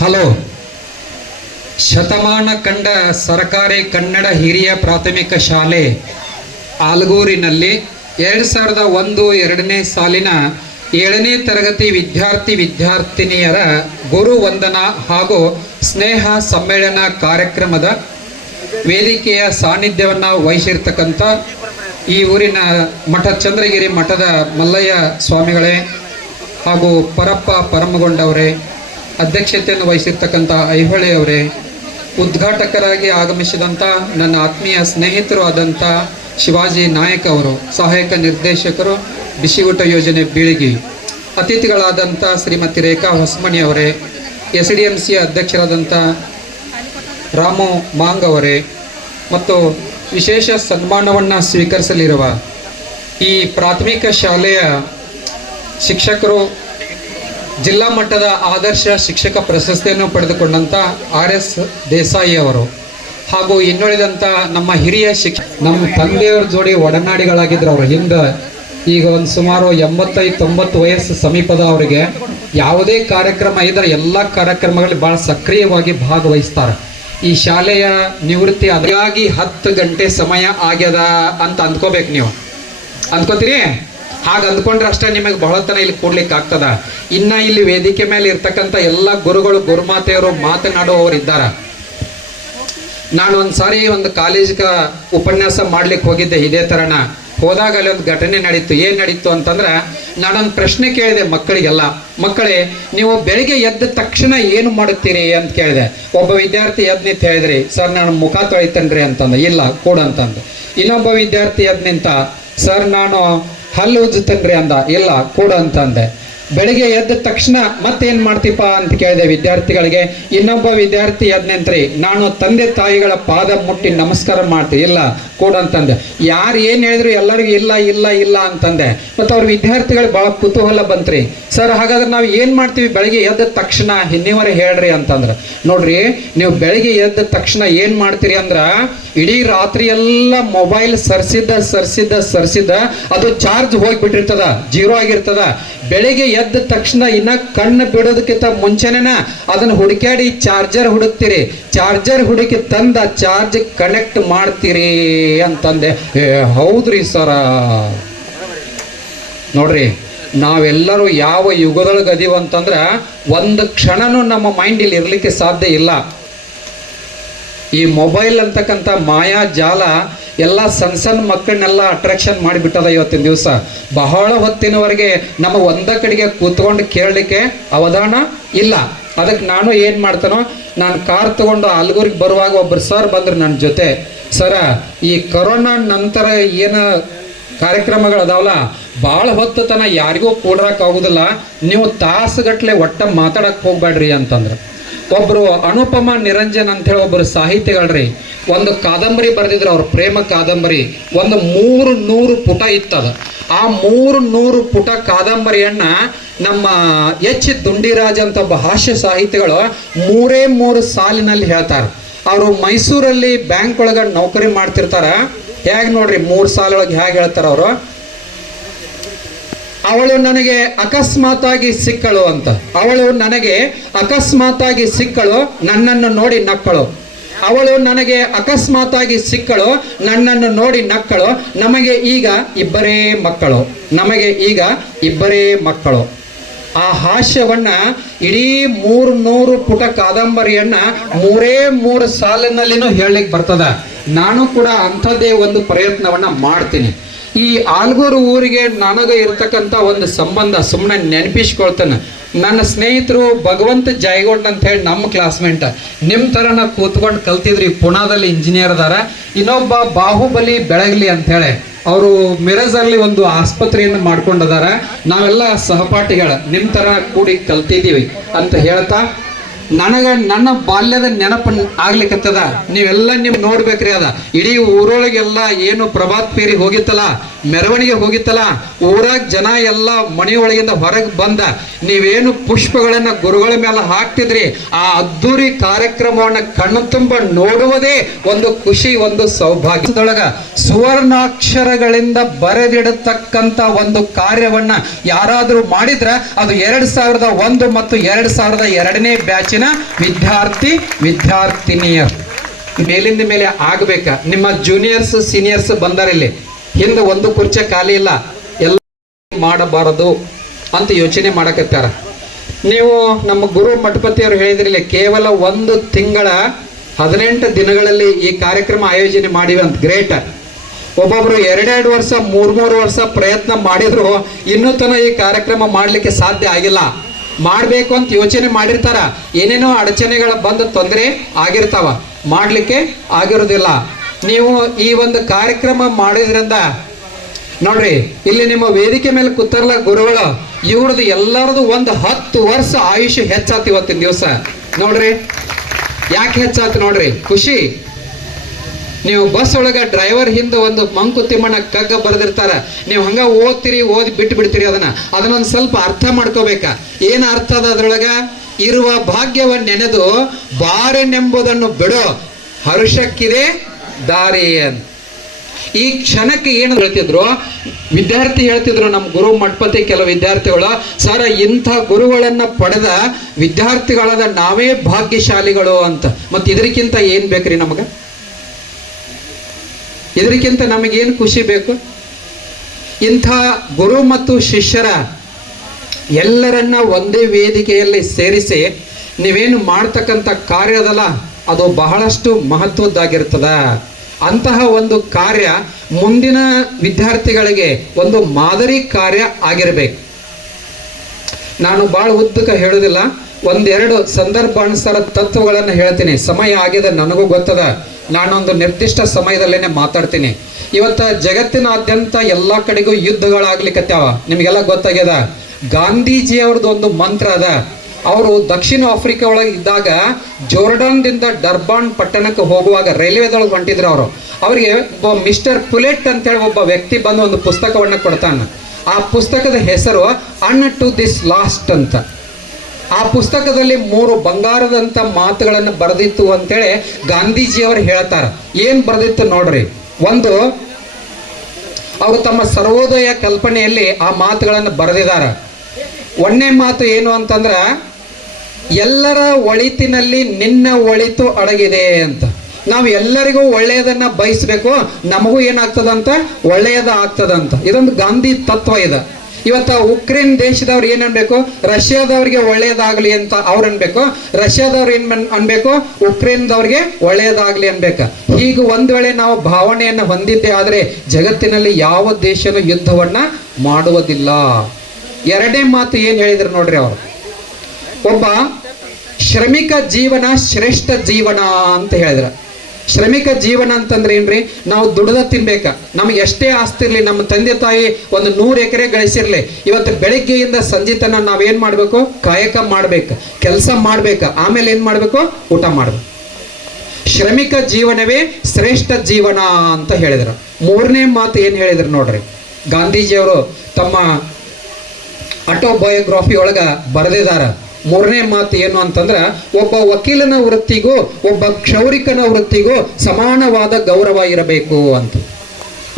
Hello. ಶತಮಾನ ಕಂಡ ಸರ್ಕಾರಿ ಕನ್ನಡ ಹಿರಿಯ ಪ್ರಾಥಮಿಕ ಶಾಲೆ ಆಲ್ಗೂರಿನಲ್ಲಿ 2001-2ನೇ ಸಾಲಿನ 7ನೇ ತರಗತಿ ವಿದ್ಯಾರ್ಥಿನಿಯರ ಗುರು ವಂದನಾ ಹಾಗೂ ಸ್ನೇಹ ಸಮ್ಮೇಳನ ಕಾರ್ಯಕ್ರಮದ ವೇದಿಕೆಯ ಸಾನ್ನಿಧ್ಯವನ್ನು ವಹಿಸಿರ್ತಕ್ಕಂಥ ಈ ಊರಿನ ಚಂದ್ರಗಿರಿ ಮಠದ ಮಲ್ಲಯ್ಯ ಸ್ವಾಮಿಗಳೇ ಹಾಗೂ ಪರಪ್ಪ ಪರಮಗೊಂಡವರೇ, ಅಧ್ಯಕ್ಷತೆಯನ್ನು ವಹಿಸಿರ್ತಕ್ಕಂಥ ಐಹೊಳೆಯವರೇ, ಉದ್ಘಾಟಕರಾಗಿ ಆಗಮಿಸಿದಂಥ ನನ್ನ ಆತ್ಮೀಯ ಸ್ನೇಹಿತರು ಆದಂಥ ಶಿವಾಜಿ ನಾಯಕ್ ಅವರು, ಸಹಾಯಕ ನಿರ್ದೇಶಕರು ಬಿಸಿಯೂಟ ಯೋಜನೆ ಬೀಳಿಗಿ, ಅತಿಥಿಗಳಾದಂಥ ಶ್ರೀಮತಿ ರೇಖಾ ಹೊಸಮಣಿ ಅವರೇ, SDMC ಅಧ್ಯಕ್ಷರಾದಂಥ ರಾಮು ಮಾಂಗ್ ಅವರೇ ಮತ್ತು ವಿಶೇಷ ಸನ್ಮಾನವನ್ನು ಸ್ವೀಕರಿಸಲಿರುವ ಈ ಪ್ರಾಥಮಿಕ ಶಾಲೆಯ ಶಿಕ್ಷಕರು, ಜಿಲ್ಲಾ ಮಟ್ಟದ ಆದರ್ಶ ಶಿಕ್ಷಕ ಪ್ರಶಸ್ತಿಯನ್ನು ಪಡೆದುಕೊಂಡಂಥ RS ದೇಸಾಯಿ ಅವರು ಹಾಗೂ ಇನ್ನುಳಿದಂಥ ನಮ್ಮ ಹಿರಿಯ ನಮ್ಮ ತಂದೆಯವ್ರ ಜೋಡಿ ಒಡನಾಡಿಗಳಾಗಿದ್ರು ಅವರು. ಹಿಂದೆ ಈಗ ಒಂದು ಸುಮಾರು 85-90 ವಯಸ್ಸು ಸಮೀಪದ ಅವರಿಗೆ ಯಾವುದೇ ಕಾರ್ಯಕ್ರಮ ಇದ್ದರೆ ಎಲ್ಲ ಕಾರ್ಯಕ್ರಮಗಳಲ್ಲಿ ಭಾಳ ಸಕ್ರಿಯವಾಗಿ ಭಾಗವಹಿಸ್ತಾರೆ. ಈ ಶಾಲೆಯ ನಿವೃತ್ತಿ ಅದಾಗಿ 10 ಗಂಟೆ ಸಮಯ ಆಗ್ಯದ ಅಂತ ಅಂದ್ಕೋಬೇಕು. ನೀವು ಅಂದ್ಕೋತೀರಿ? ಹಾಗೆ ಅಂದ್ಕೊಂಡ್ರೆ ಅಷ್ಟೇ ನಿಮಗೆ ಬಹಳತನ ಇಲ್ಲಿ ಕೂಡ್ಲಿಕ್ಕೆ ಆಗ್ತದ. ಇನ್ನು ಇಲ್ಲಿ ವೇದಿಕೆ ಮೇಲೆ ಇರ್ತಕ್ಕಂಥ ಎಲ್ಲ ಗುರುಗಳು ಗುರುಮಾತೆಯರು ಮಾತನಾಡುವವರು ಇದ್ದಾರೆ. ನಾನು ಒಂದ್ಸಾರಿ ಒಂದು ಕಾಲೇಜಿಗೆ ಉಪನ್ಯಾಸ ಮಾಡ್ಲಿಕ್ಕೆ ಹೋಗಿದ್ದೆ. ಇದೇ ಥರನ ಹೋದಾಗ ಅಲ್ಲಿ ಒಂದು ಘಟನೆ ನಡೀತು. ಏನು ನಡೀತು ಅಂತಂದ್ರೆ, ನಾನೊಂದು ಪ್ರಶ್ನೆ ಕೇಳಿದೆ ಮಕ್ಕಳಿಗೆಲ್ಲ. ಮಕ್ಕಳೇ, ನೀವು ಬೆಳಿಗ್ಗೆ ಎದ್ದ ತಕ್ಷಣ ಏನು ಮಾಡುತ್ತೀರಿ ಅಂತ ಕೇಳಿದೆ. ಒಬ್ಬ ವಿದ್ಯಾರ್ಥಿ ಎದ್ದು ನಿಂತು ಹೇಳಿದ್ರಿ, ಸರ್ ನಾನು ಮುಖ ತೊಳಿತೇನ್ರಿ ಅಂತಂದ. ಇಲ್ಲ ಕೂಡ ಅಂತಂದು. ಇನ್ನೊಬ್ಬ ವಿದ್ಯಾರ್ಥಿ ಎದ್ದು ನಿಂತ, ಸರ್ ನಾನು ಹಲ್ಲು ಉಜ್ಜುತ್ತೇನ್ರಿ ಅಂದ. ಇಲ್ಲ ಕೂಡ ಅಂತಂದೆ. ಬೆಳಿಗ್ಗೆ ಎದ್ದ ತಕ್ಷಣ ಮತ್ತೇನು ಮಾಡ್ತೀಪ ಅಂತ ಕೇಳಿದೆ ವಿದ್ಯಾರ್ಥಿಗಳಿಗೆ. ಇನ್ನೊಬ್ಬ ವಿದ್ಯಾರ್ಥಿ ಎದ್ದು ನಿಂತ್ರಿ, ನಾನು ತಂದೆ ತಾಯಿಗಳ ಪಾದ ಮುಟ್ಟಿ ನಮಸ್ಕಾರ ಮಾಡ್ತೀವಿ. ಇಲ್ಲ ಕೂಡ ಅಂತಂದೆ. ಯಾರು ಏನು ಹೇಳಿದ್ರು ಎಲ್ಲರಿಗೂ ಇಲ್ಲ ಇಲ್ಲ ಇಲ್ಲ ಅಂತಂದೆ. ಮತ್ತು ಅವ್ರ ವಿದ್ಯಾರ್ಥಿಗಳು ಭಾಳ ಕುತೂಹಲ ಬಂತ್ರಿ. ಸರ್ ಹಾಗಾದ್ರೆ ನಾವು ಏನು ಮಾಡ್ತೀವಿ ಬೆಳಿಗ್ಗೆ ಎದ್ದ ತಕ್ಷಣ ನೀವರೇ ಹೇಳ್ರಿ ಅಂತಂದ್ರೆ, ನೋಡ್ರಿ ನೀವು ಬೆಳಿಗ್ಗೆ ಎದ್ದ ತಕ್ಷಣ ಏನು ಮಾಡ್ತೀರಿ ಅಂದ್ರೆ, ಇಡೀ ರಾತ್ರಿ ಎಲ್ಲ ಮೊಬೈಲ್ ಸರ್ಸಿದ್ದ ಅದು ಚಾರ್ಜ್ ಹೋಗಿಬಿಟ್ಟಿರ್ತದ, 0 ಆಗಿರ್ತದ. ಬೆಳಿಗ್ಗೆ ಎದ್ದ ತಕ್ಷಣ ಇನ್ನ ಕಣ್ಣು ಬಿಡೋದಕ್ಕಿಂತ ಮುಂಚೆನ ಅದನ್ನು ಹುಡುಕ್ಯಾಡಿ ಚಾರ್ಜರ್ ಹುಡುಕ್ತೀರಿ. ಚಾರ್ಜರ್ ಹುಡುಕಿ ತಂದ ಚಾರ್ಜ್ ಕನೆಕ್ಟ್ ಮಾಡ್ತೀರಿ ಅಂತಂದೆ. ಹೌದ್ರಿ ಸರ. ನೋಡ್ರಿ, ನಾವೆಲ್ಲರೂ ಯಾವ ಯುಗದೊಳಗೆ ಅದೀವ ಅಂತಂದ್ರೆ ಒಂದು ಕ್ಷಣನೂ ನಮ್ಮ ಮೈಂಡ್ ಇಲ್ಲಿ ಇರಲಿಕ್ಕೆ ಸಾಧ್ಯ ಇಲ್ಲ. ಈ ಮೊಬೈಲ್ ಅಂತಕ್ಕಂಥ ಮಾಯಾ ಜಾಲ ಎಲ್ಲ ಸಣ್ಣ ಮಕ್ಕಳನ್ನೆಲ್ಲ ಅಟ್ರಾಕ್ಷನ್ ಮಾಡಿಬಿಟ್ಟದ ಇವತ್ತಿನ ದಿವಸ. ಬಹಳ ಹೊತ್ತಿನವರೆಗೆ ನಮ್ಮ ಒಂದ ಕಡೆಗೆ ಕೂತ್ಕೊಂಡು ಕೇಳಲಿಕ್ಕೆ ಅವಧಾನ ಇಲ್ಲ. ಅದಕ್ಕೆ ನಾನು ಏನು ಮಾಡ್ತಾನೋ, ನಾನು ಕಾರ್ ತಗೊಂಡು ಆಲ್ಗೂರಿಗೆ ಬರುವಾಗ ಒಬ್ಬರು ಸರ್ ಬಂದರು ನನ್ನ ಜೊತೆ. ಸರ, ಈ ಕೊರೋನಾ ನಂತರ ಏನು ಕಾರ್ಯಕ್ರಮಗಳು ಅದಾವಲ್ಲ, ಭಾಳ ಹೊತ್ತು ತನ ಯಾರಿಗೂ ಕೂಡ್ರಕ್ಕಾಗೋದಿಲ್ಲ, ನೀವು ತಾಸುಗಟ್ಟಲೆ ಒಟ್ಟ ಮಾತಾಡಕ್ಕೆ ಹೋಗ್ಬೇಡ್ರಿ ಅಂತಂದ್ರೆ. ಒಬ್ಬರು ಅನುಪಮ ನಿರಂಜನ್ ಅಂತೇಳಿ ಒಬ್ಬರು ಸಾಹಿತಿಗಳ್ರಿ, ಒಂದು ಕಾದಂಬರಿ ಬರೆದಿದ್ರು. ಅವ್ರ ಪ್ರೇಮ ಕಾದಂಬರಿ ಒಂದು 300 ಪುಟ ಇತ್ತದ. ಆ 300 ಪುಟ ಕಾದಂಬರಿಯನ್ನ ನಮ್ಮ H ದುಂಡಿರಾಜ್ ಅಂತ ಒಬ್ಬ ಹಾಸ್ಯ ಸಾಹಿತಿಗಳು 3 ಸಾಲಿನಲ್ಲಿ ಹೇಳ್ತಾರೆ. ಅವರು ಮೈಸೂರಲ್ಲಿ ಬ್ಯಾಂಕ್ ಒಳಗೆ ನೌಕರಿ ಮಾಡ್ತಿರ್ತಾರ. ಹೇಗೆ ನೋಡ್ರಿ, 3 ಸಾಲೊಳಗೆ ಹೇಗೆ ಹೇಳ್ತಾರ ಅವರು. ಅವಳು ನನಗೆ ಅಕಸ್ಮಾತಾಗಿ ಸಿಕ್ಕಳು ಅಂತ. ಅವಳು ನನಗೆ ಅಕಸ್ಮಾತಾಗಿ ಸಿಕ್ಕಳು, ನನ್ನನ್ನು ನೋಡಿ ನಕ್ಕಳು. ಅವಳು ನನಗೆ ಅಕಸ್ಮಾತಾಗಿ ಸಿಕ್ಕಳು, ನನ್ನನ್ನು ನೋಡಿ ನಕ್ಕಳು. ನಮಗೆ ಈಗ ಇಬ್ಬರೇ ಮಕ್ಕಳು. ಆ ಹಾಸ್ಯವನ್ನ ಇಡೀ 300 ಪುಟ ಕಾದಂಬರಿಯನ್ನ 3 ಸಾಲಿನಲ್ಲಿನೂ ಹೇಳಲಿಕ್ಕೆ ಬರ್ತದ. ನಾನು ಕೂಡ ಅಂಥದ್ದೇ ಒಂದು ಪ್ರಯತ್ನವನ್ನ ಮಾಡ್ತೀನಿ. ಈ ಆಲ್ಗೂರು ಊರಿಗೆ ನನಗೆ ಇರ್ತಕ್ಕಂಥ ಒಂದು ಸಂಬಂಧ ಸುಮ್ಮನೆ ನೆನಪಿಸ್ಕೊಳ್ತಾನೆ. ನನ್ನ ಸ್ನೇಹಿತರು ಭಗವಂತ ಜಾಯಗೊಂಡ್ ಅಂತ ಹೇಳಿ ನಮ್ಮ ಕ್ಲಾಸ್ಮೇಟ್ ನಿಮ್ಮ ಥರನ ಕೂತ್ಕೊಂಡು ಕಲ್ತಿದ್ರಿ, ಪುಣಾದಲ್ಲಿ ಇಂಜಿನಿಯರ್ ಅದಾರ. ಇನ್ನೊಬ್ಬ ಬಾಹುಬಲಿ ಬೆಳಗ್ಲಿ ಅಂಥೇಳಿ ಅವರು ಮಿರಜಲ್ಲಿ ಒಂದು ಆಸ್ಪತ್ರೆಯನ್ನು ಮಾಡ್ಕೊಂಡದಾರ. ನಾವೆಲ್ಲ ಸಹಪಾಠಿಗಳ ನಿಮ್ಮ ಥರ ಕೂಡಿ ಕಲ್ತಿದ್ದೀವಿ ಅಂತ ಹೇಳ್ತಾ ನನಗೆ ನನ್ನ ಬಾಲ್ಯದ ನೆನಪು ಆಗ್ಲಿಕ್ಕತ್ತದ. ನೀವೆಲ್ಲ ನೀವು ನೋಡ್ಬೇಕ್ರಿ. ಅದ ಇಡೀ ಊರೊಳಗೆಲ್ಲ ಏನು ಪ್ರಭಾತ್ ಪೇರಿ ಹೋಗಿತ್ತಲ್ಲ, ಮೆರವಣಿಗೆ ಹೋಗಿತ್ತಲ್ಲ, ಊರಾಗ ಜನ ಎಲ್ಲ ಮನೆಯೊಳಗಿಂದ ಹೊರಗೆ ಬಂದ ನೀವೇನು ಪುಷ್ಪಗಳನ್ನ ಗುರುಗಳ ಮೇಲೆ ಹಾಕ್ತಿದ್ರಿ, ಆ ಅದ್ದೂರಿ ಕಾರ್ಯಕ್ರಮವನ್ನ ಕಣ್ಣು ತುಂಬ ನೋಡುವುದೇ ಒಂದು ಖುಷಿ, ಒಂದು ಸೌಭಾಗ್ಯದೊಳಗ ಸುವರ್ಣಾಕ್ಷರಗಳಿಂದ ಬರೆದಿಡತಕ್ಕಂತ ಒಂದು ಕಾರ್ಯವನ್ನ ಯಾರಾದರೂ ಮಾಡಿದ್ರ ಅದು 2001 ಮತ್ತು 2002ನೇ ಬ್ಯಾಚಿನ ವಿದ್ಯಾರ್ಥಿನಿಯರು. ಮೇಲಿಂದ ಮೇಲೆ ಆಗ್ಬೇಕ. ನಿಮ್ಮ ಜೂನಿಯರ್ಸ್ ಸೀನಿಯರ್ಸ್ ಬಂದಾರಿಲ್ಲಿ, ಹಿಂದೆ ಒಂದು ಕುರ್ಚಿ ಖಾಲಿ ಇಲ್ಲ, ಎಲ್ಲ ಮಾಡಬಾರದು ಅಂತ ಯೋಚನೆ ಮಾಡಕತ್ತಾರ. ನೀವು ನಮ್ಮ ಗುರು ಮಠಪತಿಯವರು ಹೇಳಿದ್ರಿಲ್ಲ, ಕೇವಲ 1 ತಿಂಗಳ 18 ದಿನಗಳಲ್ಲಿ ಈ ಕಾರ್ಯಕ್ರಮ ಆಯೋಜನೆ ಮಾಡಿವೆ ಅಂತ. ಗ್ರೇಟ್. ಒಬ್ಬೊಬ್ರು 2 ವರ್ಷ 3 ವರ್ಷ ಪ್ರಯತ್ನ ಮಾಡಿದ್ರು ಇನ್ನೂ ತನಕ ಈ ಕಾರ್ಯಕ್ರಮ ಮಾಡಲಿಕ್ಕೆ ಸಾಧ್ಯ ಆಗಿಲ್ಲ. ಮಾಡಬೇಕು ಅಂತ ಯೋಚನೆ ಮಾಡಿರ್ತಾರ, ಏನೇನೋ ಅಡಚಣೆಗಳ ಬಂದು ತೊಂದರೆ ಆಗಿರ್ತಾವ, ಮಾಡಲಿಕ್ಕೆ ಆಗಿರೋದಿಲ್ಲ. ನೀವು ಈ ಒಂದು ಕಾರ್ಯಕ್ರಮ ಮಾಡಿದ್ರಿಂದ ನೋಡ್ರಿ, ಇಲ್ಲಿ ನಿಮ್ಮ ವೇದಿಕೆ ಮೇಲೆ ಕೂತಾರಲ್ಲ ಗುರುಗಳು, ಇವ್ರದ್ದು ಎಲ್ಲರದು ಒಂದು 10 ವರ್ಷ ಆಯುಷ್ಯ ಹೆಚ್ಚಾತಿ ಇವತ್ತಿನ ದಿವಸ. ನೋಡ್ರಿ ಯಾಕೆ ಹೆಚ್ಚಾತಿ ನೋಡ್ರಿ, ಖುಷಿ. ನೀವು ಬಸ್ ಒಳಗ ಡ್ರೈವರ್ ಹಿಂದೆ ಒಂದು ಮಂಕುತಿಮ್ಮನ ಕಗ್ಗ ಬರೆದಿರ್ತಾರ, ನೀವು ಹಂಗ ಓದ್ತೀರಿ, ಓದಿ ಬಿಟ್ಟು ಬಿಡ್ತೀರಿ. ಅದನ್ನೊಂದು ಸ್ವಲ್ಪ ಅರ್ಥ ಮಾಡ್ಕೋಬೇಕ. ಏನ್ ಅರ್ಥ ಅದ ಅದ್ರೊಳಗ? ಇರುವ ಭಾಗ್ಯವನ್ನು ನೆನೆದು ಬಾರೆನೆಂಬುದನ್ನು ಬಿಡೋ, ಹರುಷಕ್ಕಿದೆ ದಾರಿ ಅಂತ. ಈ ಕ್ಷಣಕ್ಕೆ ಏನು ಹೇಳ್ತಿದ್ರು ವಿದ್ಯಾರ್ಥಿ ಹೇಳ್ತಿದ್ರು, ನಮ್ಮ ಗುರು ಮಠಪತಿ ಕೆಲವು ವಿದ್ಯಾರ್ಥಿಗಳು, ಸರ್ ಇಂಥ ಗುರುಗಳನ್ನ ಪಡೆದ ವಿದ್ಯಾರ್ಥಿಗಳಾದ ನಾವೇ ಭಾಗ್ಯಶಾಲಿಗಳು ಅಂತ. ಮತ್ತೆ ಇದಕ್ಕಿಂತ ಏನ್ ಬೇಕ್ರಿ ನಮಗ? ಇದಕ್ಕಿಂತ ನಮಗೇನು ಖುಷಿ ಬೇಕು? ಇಂಥ ಗುರು ಮತ್ತು ಶಿಷ್ಯರ ಎಲ್ಲರನ್ನ ಒಂದೇ ವೇದಿಕೆಯಲ್ಲಿ ಸೇರಿಸಿ ನೀವೇನು ಮಾಡ್ತಕ್ಕಂಥ ಕಾರ್ಯ ಅದಲ್ಲ, ಅದು ಬಹಳಷ್ಟು ಮಹತ್ವದ್ದಾಗಿರ್ತದ. ಅಂತಹ ಒಂದು ಕಾರ್ಯ ಮುಂದಿನ ವಿದ್ಯಾರ್ಥಿಗಳಿಗೆ ಒಂದು ಮಾದರಿ ಕಾರ್ಯ ಆಗಿರಬೇಕು. ನಾನು ಭಾಳ ಉದ್ದಕ್ಕೆ ಹೇಳೋದಿಲ್ಲ, 1-2 ಸಂದರ್ಭಾನುಸಾರ ತತ್ವಗಳನ್ನು ಹೇಳ್ತೀನಿ. ಸಮಯ ಆಗಿದೆ, ನನಗೂ ಗೊತ್ತದ, ನಾನೊಂದು ನಿರ್ದಿಷ್ಟ ಸಮಯದಲ್ಲೇನೆ ಮಾತಾಡ್ತೀನಿ. ಇವತ್ತ ಜಗತ್ತಿನಾದ್ಯಂತ ಎಲ್ಲ ಕಡೆಗೂ ಯುದ್ಧಗಳಾಗ್ಲಿಕ್ಕತ್ಯಾವ, ನಿಮಗೆಲ್ಲ ಗೊತ್ತಾಗ್ಯದ. ಗಾಂಧೀಜಿ ಅವ್ರದ್ದು ಒಂದು ಮಂತ್ರ ಅದ. ಅವರು ದಕ್ಷಿಣ ಆಫ್ರಿಕಾ ಒಳಗೆ ಇದ್ದಾಗ ಜೋರ್ಡಾನ್ದಿಂದ ಡರ್ಬಾನ್ ಪಟ್ಟಣಕ್ಕೆ ಹೋಗುವಾಗ ರೈಲ್ವೆದೊಳಗೆ ಹೊಂಟಿದ್ರು ಅವರು. ಅವರಿಗೆ ಒಬ್ಬ ಮಿಸ್ಟರ್ ಪುಲೆಟ್ ಅಂತೇಳಿ ಒಬ್ಬ ವ್ಯಕ್ತಿ ಬಂದು ಒಂದು ಪುಸ್ತಕವನ್ನು ಕೊಡ್ತಾನೆ. ಆ ಪುಸ್ತಕದ ಹೆಸರು ಅನ್ ಟು ದಿಸ್ ಲಾಸ್ಟ್ ಅಂತ. ಆ ಪುಸ್ತಕದಲ್ಲಿ 3 ಬಂಗಾರದಂಥ ಮಾತುಗಳನ್ನು ಬರೆದಿತ್ತು ಅಂತೇಳಿ ಗಾಂಧೀಜಿಯವರು ಹೇಳ್ತಾರೆ. ಏನು ಬರೆದಿತ್ತು ನೋಡ್ರಿ. ಒಂದು, ಅವರು ತಮ್ಮ ಸರ್ವೋದಯ ಕಲ್ಪನೆಯಲ್ಲಿ ಆ ಮಾತುಗಳನ್ನು ಬರೆದಿದ್ದಾರೆ. 1ನೇ ಮಾತು ಏನು ಅಂತಂದ್ರ, ಎಲ್ಲರ ಒಳಿತಿನಲ್ಲಿ ನಿನ್ನ ಒಳಿತು ಅಡಗಿದೆ ಅಂತ. ನಾವು ಎಲ್ಲರಿಗೂ ಒಳ್ಳೆಯದನ್ನ ಬಯಸಬೇಕು, ನಮಗೂ ಏನಾಗ್ತದಂತ ಒಳ್ಳೆಯದ ಆಗ್ತದಂತ. ಇದೊಂದು ಗಾಂಧಿ ತತ್ವ ಇದೆ. ಇವತ್ತ ಉಕ್ರೇನ್ ದೇಶದವ್ರು ಏನ್ ಅನ್ಬೇಕು, ರಷ್ಯಾದವ್ರಿಗೆ ಒಳ್ಳೆಯದಾಗ್ಲಿ ಅಂತ ಅವ್ರು ಅನ್ಬೇಕು, ರಷ್ಯಾದವ್ರು ಏನ್ ಅನ್ಬೇಕು, ಉಕ್ರೇನ್ದವ್ರಿಗೆ ಒಳ್ಳೆಯದಾಗ್ಲಿ ಅನ್ಬೇಕು. ಹೀಗೆ ಒಂದ್ ವೇಳೆ ನಾವು ಭಾವನೆಯನ್ನು ಹೊಂದಿದ್ದೆ ಆದ್ರೆ ಜಗತ್ತಿನಲ್ಲಿ ಯಾವ ದೇಶನೂ ಯುದ್ಧವನ್ನ ಮಾಡುವುದಿಲ್ಲ. 2ನೇ ಮಾತು ಏನ್ ಹೇಳಿದ್ರು ನೋಡ್ರಿ ಅವರು, ಒಬ್ಬ ಶ್ರಮಿಕ ಜೀವನ ಶ್ರೇಷ್ಠ ಜೀವನ ಅಂತ ಹೇಳಿದ್ರ. ಶ್ರಮಿಕ ಜೀವನ ಅಂತಂದ್ರೆ ಏನ್ರಿ, ನಾವು ದುಡ್ದ ತಿನ್ಬೇಕ. ನಮ್ಗೆ ಎಷ್ಟೇ ಆಸ್ತಿ ಇರ್ಲಿ, ನಮ್ಮ ತಂದೆ ತಾಯಿ ಒಂದು 100 ಎಕರೆ ಗಳಿಸಿರ್ಲಿ, ಇವತ್ತು ಬೆಳಿಗ್ಗೆಯಿಂದ ಸಂಜೆ ತನಕ ನಾವೇನ್ ಮಾಡ್ಬೇಕು, ಕಾಯಕ ಮಾಡ್ಬೇಕು, ಕೆಲಸ ಮಾಡ್ಬೇಕು, ಆಮೇಲೆ ಏನ್ ಮಾಡ್ಬೇಕು, ಊಟ ಮಾಡ್ಬೇಕು. ಶ್ರಮಿಕ ಜೀವನವೇ ಶ್ರೇಷ್ಠ ಜೀವನ ಅಂತ ಹೇಳಿದ್ರು. 3ನೇ ಮಾತು ಏನ್ ಹೇಳಿದ್ರು ನೋಡ್ರಿ, ಗಾಂಧೀಜಿಯವರು ತಮ್ಮ ಆಟೋಬಯೋಗ್ರಫಿ ಒಳಗ ಬರೆದಿದಾರ. 3ನೇ ಮಾತು ಏನು ಅಂತಂದ್ರ, ಒಬ್ಬ ವಕೀಲನ ವೃತ್ತಿಗೂ ಒಬ್ಬ ಕ್ಷೌರಿಕನ ವೃತ್ತಿಗೂ ಸಮಾನವಾದ ಗೌರವ ಇರಬೇಕು ಅಂತ.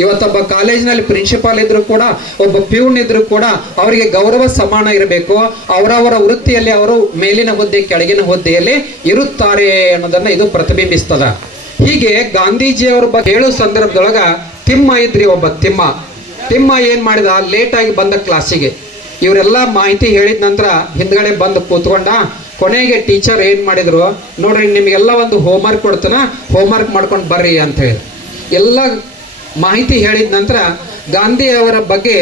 ಇವತ್ತೊಬ್ಬ ಕಾಲೇಜಿನಲ್ಲಿ ಪ್ರಿನ್ಸಿಪಾಲ್ ಇದ್ರು ಕೂಡ, ಒಬ್ಬ ಪ್ಯೂನ್ ಇದ್ರು ಕೂಡ ಅವರಿಗೆ ಗೌರವ ಸಮಾನ ಇರಬೇಕು. ಅವರವರ ವೃತ್ತಿಯಲ್ಲಿ ಅವರು ಮೇಲಿನ ಹುದ್ದೆ ಕೆಳಗಿನ ಹುದ್ದೆಯಲ್ಲಿ ಇರುತ್ತಾರೆ ಅನ್ನೋದನ್ನ ಇದು ಪ್ರತಿಬಿಂಬಿಸ್ತದ. ಹೀಗೆ ಗಾಂಧೀಜಿಯವರ ಬಗ್ಗೆ ಹೇಳೋ ಸಂದರ್ಭದೊಳಗ ತಿಮ್ಮ ಇದ್ರಿ, ಒಬ್ಬ ತಿಮ್ಮ ಏನ್ ಮಾಡಿದ, ಲೇಟಾಗಿ ಬಂದ ಕ್ಲಾಸಿಗೆ. ಇವರೆಲ್ಲ ಮಾಹಿತಿ ಹೇಳಿದ ನಂತರ ಹಿಂದ್ಗಡೆ ಬಂದು ಕೂತ್ಕೊಂಡ. ಕೊನೆಗೆ ಟೀಚರ್ ಏನು ಮಾಡಿದ್ರು ನೋಡ್ರಿ, ನಿಮಗೆಲ್ಲ ಒಂದು ಹೋಮ್ವರ್ಕ್ ಕೊಡ್ತಾನ, ಹೋಮ್ವರ್ಕ್ ಮಾಡ್ಕೊಂಡು ಬರ್ರಿ ಅಂತ ಹೇಳಿ ಎಲ್ಲ ಮಾಹಿತಿ ಹೇಳಿದ ನಂತರ ಗಾಂಧಿ ಅವರ ಬಗ್ಗೆ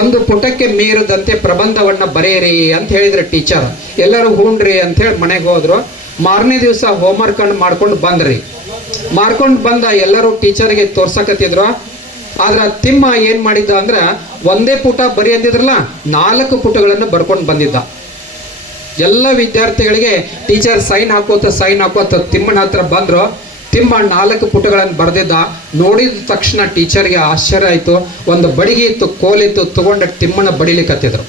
ಒಂದು ಪುಟಕ್ಕೆ ಮೀರದಂತೆ ಪ್ರಬಂಧವನ್ನ ಬರೆಯಿರಿ ಅಂತ ಹೇಳಿದ್ರು ಟೀಚರ್. ಎಲ್ಲರೂ ಹೂಣ್ರಿ ಅಂತ ಹೇಳಿ ಮನೆಗೆ ಹೋದ್ರು. ಮಾರನೇ ದಿವಸ ಹೋಮ್ವರ್ಕ್ ಅನ್ನು ಮಾಡ್ಕೊಂಡು ಬಂದ್ರಿ. ಮಾಡ್ಕೊಂಡು ಬಂದ ಎಲ್ಲರೂ ಟೀಚರ್ಗೆ ತೋರ್ಸಕತ್ತಿದ್ರು. ಆದ್ರೆ ತಿಮ್ಮ ಏನ್ ಮಾಡಿದ್ದ ಅಂದ್ರ ಒಂದೇ ಪುಟ ಬರಿ ಅಂದಿದ್ರಲ್ಲ, 4 ಪುಟಗಳನ್ನು ಬರ್ಕೊಂಡು ಬಂದಿದ್ದ. ಎಲ್ಲ ವಿದ್ಯಾರ್ಥಿಗಳಿಗೆ ಟೀಚರ್ ಸೈನ್ ಹಾಕೋತ ತಿಮ್ಮನ ಹತ್ರ ಬಂದ್ರು. ತಿಮ್ಮ 4 ಪುಟಗಳನ್ನು ಬರೆದಿದ್ದ. ನೋಡಿದ ತಕ್ಷಣ ಟೀಚರ್ಗೆ ಆಶ್ಚರ್ಯ ಆಯ್ತು. ಒಂದು ಬಡಿಗೆ ಇತ್ತು, ಕೋಲಿತ್ತು, ತಗೊಂಡ ತಿಮ್ಮನ ಬಡಿಲಿಕ್ಕತ್ತಿದ್ರು.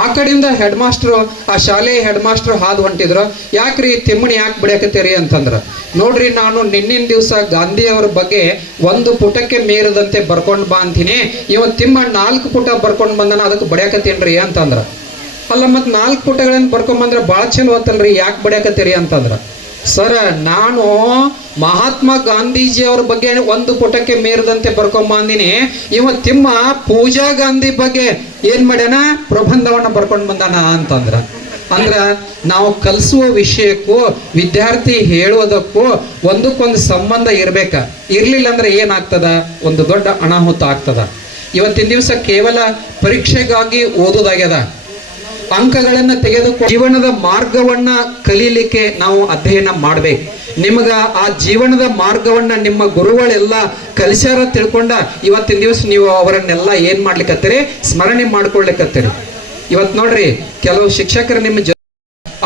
ಆ ಕಡೆಯಿಂದ ಹೆಡ್ ಮಾಸ್ಟ್ರು, ಆ ಶಾಲೆಯ ಹೆಡ್ ಮಾಸ್ಟ್ರು ಹಾದು ಹೊಂಟಿದ್ರು. ಯಾಕ್ರಿ ತಿಮ್ಮನ ಯಾಕೆ ಬಡಿಯಕತ್ತೀರಿ ಅಂತಂದ್ರ, ನೋಡ್ರಿ ನಾನು ನಿನ್ನಿನ ದಿವಸ ಗಾಂಧಿ ಅವ್ರ ಬಗ್ಗೆ ಒಂದು ಪುಟಕ್ಕೆ ಮೀರದಂತೆ ಬರ್ಕೊಂಡು ಬಾ ಅಂತೀನಿ, ಇವತ್ತು ತಿಮ್ಮ 4 ಪುಟ ಬರ್ಕೊಂಡು ಬಂದನ, ಅದಕ್ಕೆ ಬಡಿಯಕತ್ತೀನ್ರಿ ಅಂತಂದ್ರ. ಅಲ್ಲ ಮತ್ತೆ 4 ಪುಟಗಳನ್ನು ಬರ್ಕೊಂಬಂದ್ರೆ ಭಾಳ ಚಲೋ ಅಂತಲ್ರಿ, ಯಾಕೆ ಬಡಿಯಕತ್ತೀರಿ ಅಂತಂದ್ರ, ಸರ್ ನಾನು ಮಹಾತ್ಮ ಗಾಂಧೀಜಿ ಅವ್ರ ಬಗ್ಗೆ ಒಂದು ಪುಟಕ್ಕೆ ಮೀರದಂತೆ ಬರ್ಕೊಂಬಂದಿನಿ, ಇವತ್ತು ತಿಮ್ಮ ಪೂಜಾ ಗಾಂಧಿ ಬಗ್ಗೆ ಏನ್ ಮಾಡ್ಯಾನ, ಪ್ರಬಂಧವನ್ನ ಬರ್ಕೊಂಡು ಬಂದಾನ ಅಂತಂದ್ರ. ಅಂದ್ರ ನಾವು ಕಲಿಸುವ ವಿಷಯಕ್ಕೂ ವಿದ್ಯಾರ್ಥಿ ಹೇಳುವುದಕ್ಕೂ ಒಂದಕ್ಕೊಂದು ಸಂಬಂಧ ಇರ್ಬೇಕ. ಇರ್ಲಿಲ್ಲ ಅಂದ್ರೆ ಏನಾಗ್ತದ, ಒಂದು ದೊಡ್ಡ ಅನಾಹುತ ಆಗ್ತದ. ಇವತ್ತಿನ ದಿವಸ ಕೇವಲ ಪರೀಕ್ಷೆಗಾಗಿ ಓದೋದಾಗ್ಯದ. ಅಂಕಗಳನ್ನು ತೆಗೆದುಕೊಂಡು ಜೀವನದ ಮಾರ್ಗವನ್ನ ಕಲೀಲಿಕ್ಕೆ ನಾವು ಅಧ್ಯಯನ ಮಾಡ್ಬೇಕು. ನಿಮಗ ಆ ಜೀವನದ ಮಾರ್ಗವನ್ನ ನಿಮ್ಮ ಗುರುಗಳೆಲ್ಲ ಕಲಿಸ್ಯಾರ ತಿಳ್ಕೊಂಡ ಇವತ್ತಿನ ದಿವಸ ನೀವು ಅವರನ್ನೆಲ್ಲ ಏನ್ ಮಾಡ್ಲಿಕ್ಕತ್ತೀರಿ, ಸ್ಮರಣೆ ಮಾಡ್ಕೊಳ್ಲಿಕ್ಕತ್ತೀರಿ. ಇವತ್ತು ನೋಡ್ರಿ, ಕೆಲವು ಶಿಕ್ಷಕರು ನಿಮ್ಮ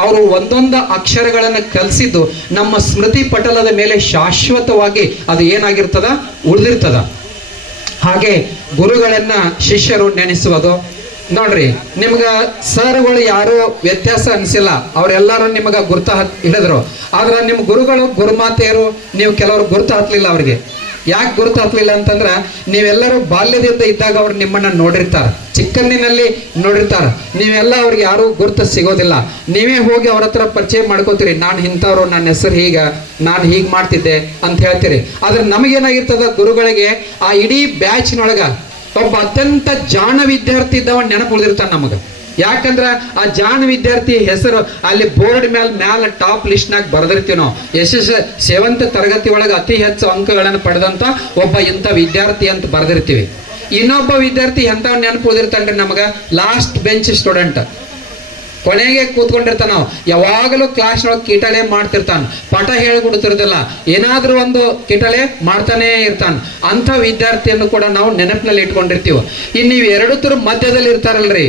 ಅವರು ಒಂದೊಂದು ಅಕ್ಷರಗಳನ್ನು ಕಲಿಸಿದ್ದು ನಮ್ಮ ಸ್ಮೃತಿ ಪಟಲದ ಮೇಲೆ ಶಾಶ್ವತವಾಗಿ ಅದು ಏನಾಗಿರ್ತದ, ಉಳಿದಿರ್ತದ. ಹಾಗೆ ಗುರುಗಳನ್ನ ಶಿಷ್ಯರು ನೆನೆಸುವುದು. ನೋಡ್ರಿ, ನಿಮ್ಗ ಸರ್ಗಳು ಯಾರು ವ್ಯತ್ಯಾಸ ಅನಿಸಿಲ್ಲ, ಅವರೆಲ್ಲರೂ ನಿಮಗ ಗುರುತ ಹಿಡಿದ್ರು. ಆದ್ರೆ ನಿಮ್ಮ ಗುರುಗಳು ಗುರುಮಾತೆಯರು ನೀವು ಕೆಲವರು ಗುರುತ ಹತ್ತಲಿಲ್ಲ. ಅವ್ರಿಗೆ ಯಾಕೆ ಗುರುತ ಹತ್ತಲಿಲ್ಲ ಅಂತಂದ್ರ, ನೀವೆಲ್ಲರೂ ಬಾಲ್ಯದಿಂದ ಇದ್ದಾಗ ಅವ್ರು ನಿಮ್ಮನ್ನ ನೋಡಿರ್ತಾರ, ಚಿಕ್ಕಂದಿನಲ್ಲಿ ನೋಡಿರ್ತಾರ. ನೀವೆಲ್ಲ ಅವ್ರಿಗೆ ಯಾರು ಗುರುತ ಸಿಗೋದಿಲ್ಲ. ನೀವೇ ಹೋಗಿ ಅವ್ರ ಹತ್ರ ಪರಿಚಯ ಮಾಡ್ಕೋತೀರಿ, ನಾನು ಇಂಥವ್ರು, ನನ್ನ ಹೆಸರು ಹೀಗ, ನಾನು ಹೀಗೆ ಮಾಡ್ತಿದ್ದೆ ಅಂತ ಹೇಳ್ತೀರಿ. ಆದ್ರೆ ನಮಗೇನಾಗಿರ್ತದ, ಗುರುಗಳಿಗೆ ಆ ಇಡೀ ಬ್ಯಾಚ್ನೊಳಗ ಒಬ್ಬ ಅತ್ಯಂತ ಜಾಣ ವಿದ್ಯಾರ್ಥಿ ಇದ್ದವ ನೆನಪು ಉಳಿದಿರ್ತಾನೆ ನಮಗೆ. ಯಾಕಂದ್ರ ಆ ಜಾಣ ವಿದ್ಯಾರ್ಥಿ ಹೆಸರು ಅಲ್ಲಿ ಬೋರ್ಡ್ ಮ್ಯಾಲ ಟಾಪ್ ಲಿಸ್ಟ್ನಾಗ ಬರೆದಿರ್ತೀವಿ ನಾವು. 7th ತರಗತಿ ಒಳಗೆ ಅತಿ ಹೆಚ್ಚು ಅಂಕಗಳನ್ನು ಪಡೆದಂತ ಒಬ್ಬ ಇಂಥ ವಿದ್ಯಾರ್ಥಿ ಅಂತ ಬರೆದಿರ್ತೀವಿ. ಇನ್ನೊಬ್ಬ ವಿದ್ಯಾರ್ಥಿ ಎಂಥವ್ ನೆನಪು ಉಳಿದಿರ್ತಾನ್ರಿ ನಮಗ, ಲಾಸ್ಟ್ ಬೆಂಚ್ ಸ್ಟೂಡೆಂಟ್, ಕೊನೆಗೆ ಕೂತ್ಕೊಂಡಿರ್ತಾನ. ನಾವು ಯಾವಾಗಲೂ ಕ್ಲಾಸ್ನೊಳಗೆ ಕಿಟಳೆ ಮಾಡ್ತಿರ್ತಾನ, ಪಾಠ ಹೇಳಿಕೊಡ್ತಿರೋದಿಲ್ಲ, ಏನಾದ್ರೂ ಒಂದು ಕಿಟಳೆ ಮಾಡ್ತಾನೆ ಇರ್ತಾನ. ಅಂಥ ವಿದ್ಯಾರ್ಥಿಯನ್ನು ಕೂಡ ನಾವು ನೆನಪಿನಲ್ಲಿ ಇಟ್ಕೊಂಡಿರ್ತೀವಿ. ಇನ್ನು ನೀವು 2 ತರ ಮಧ್ಯದಲ್ಲಿ ಇರ್ತಾರಲ್ರಿ,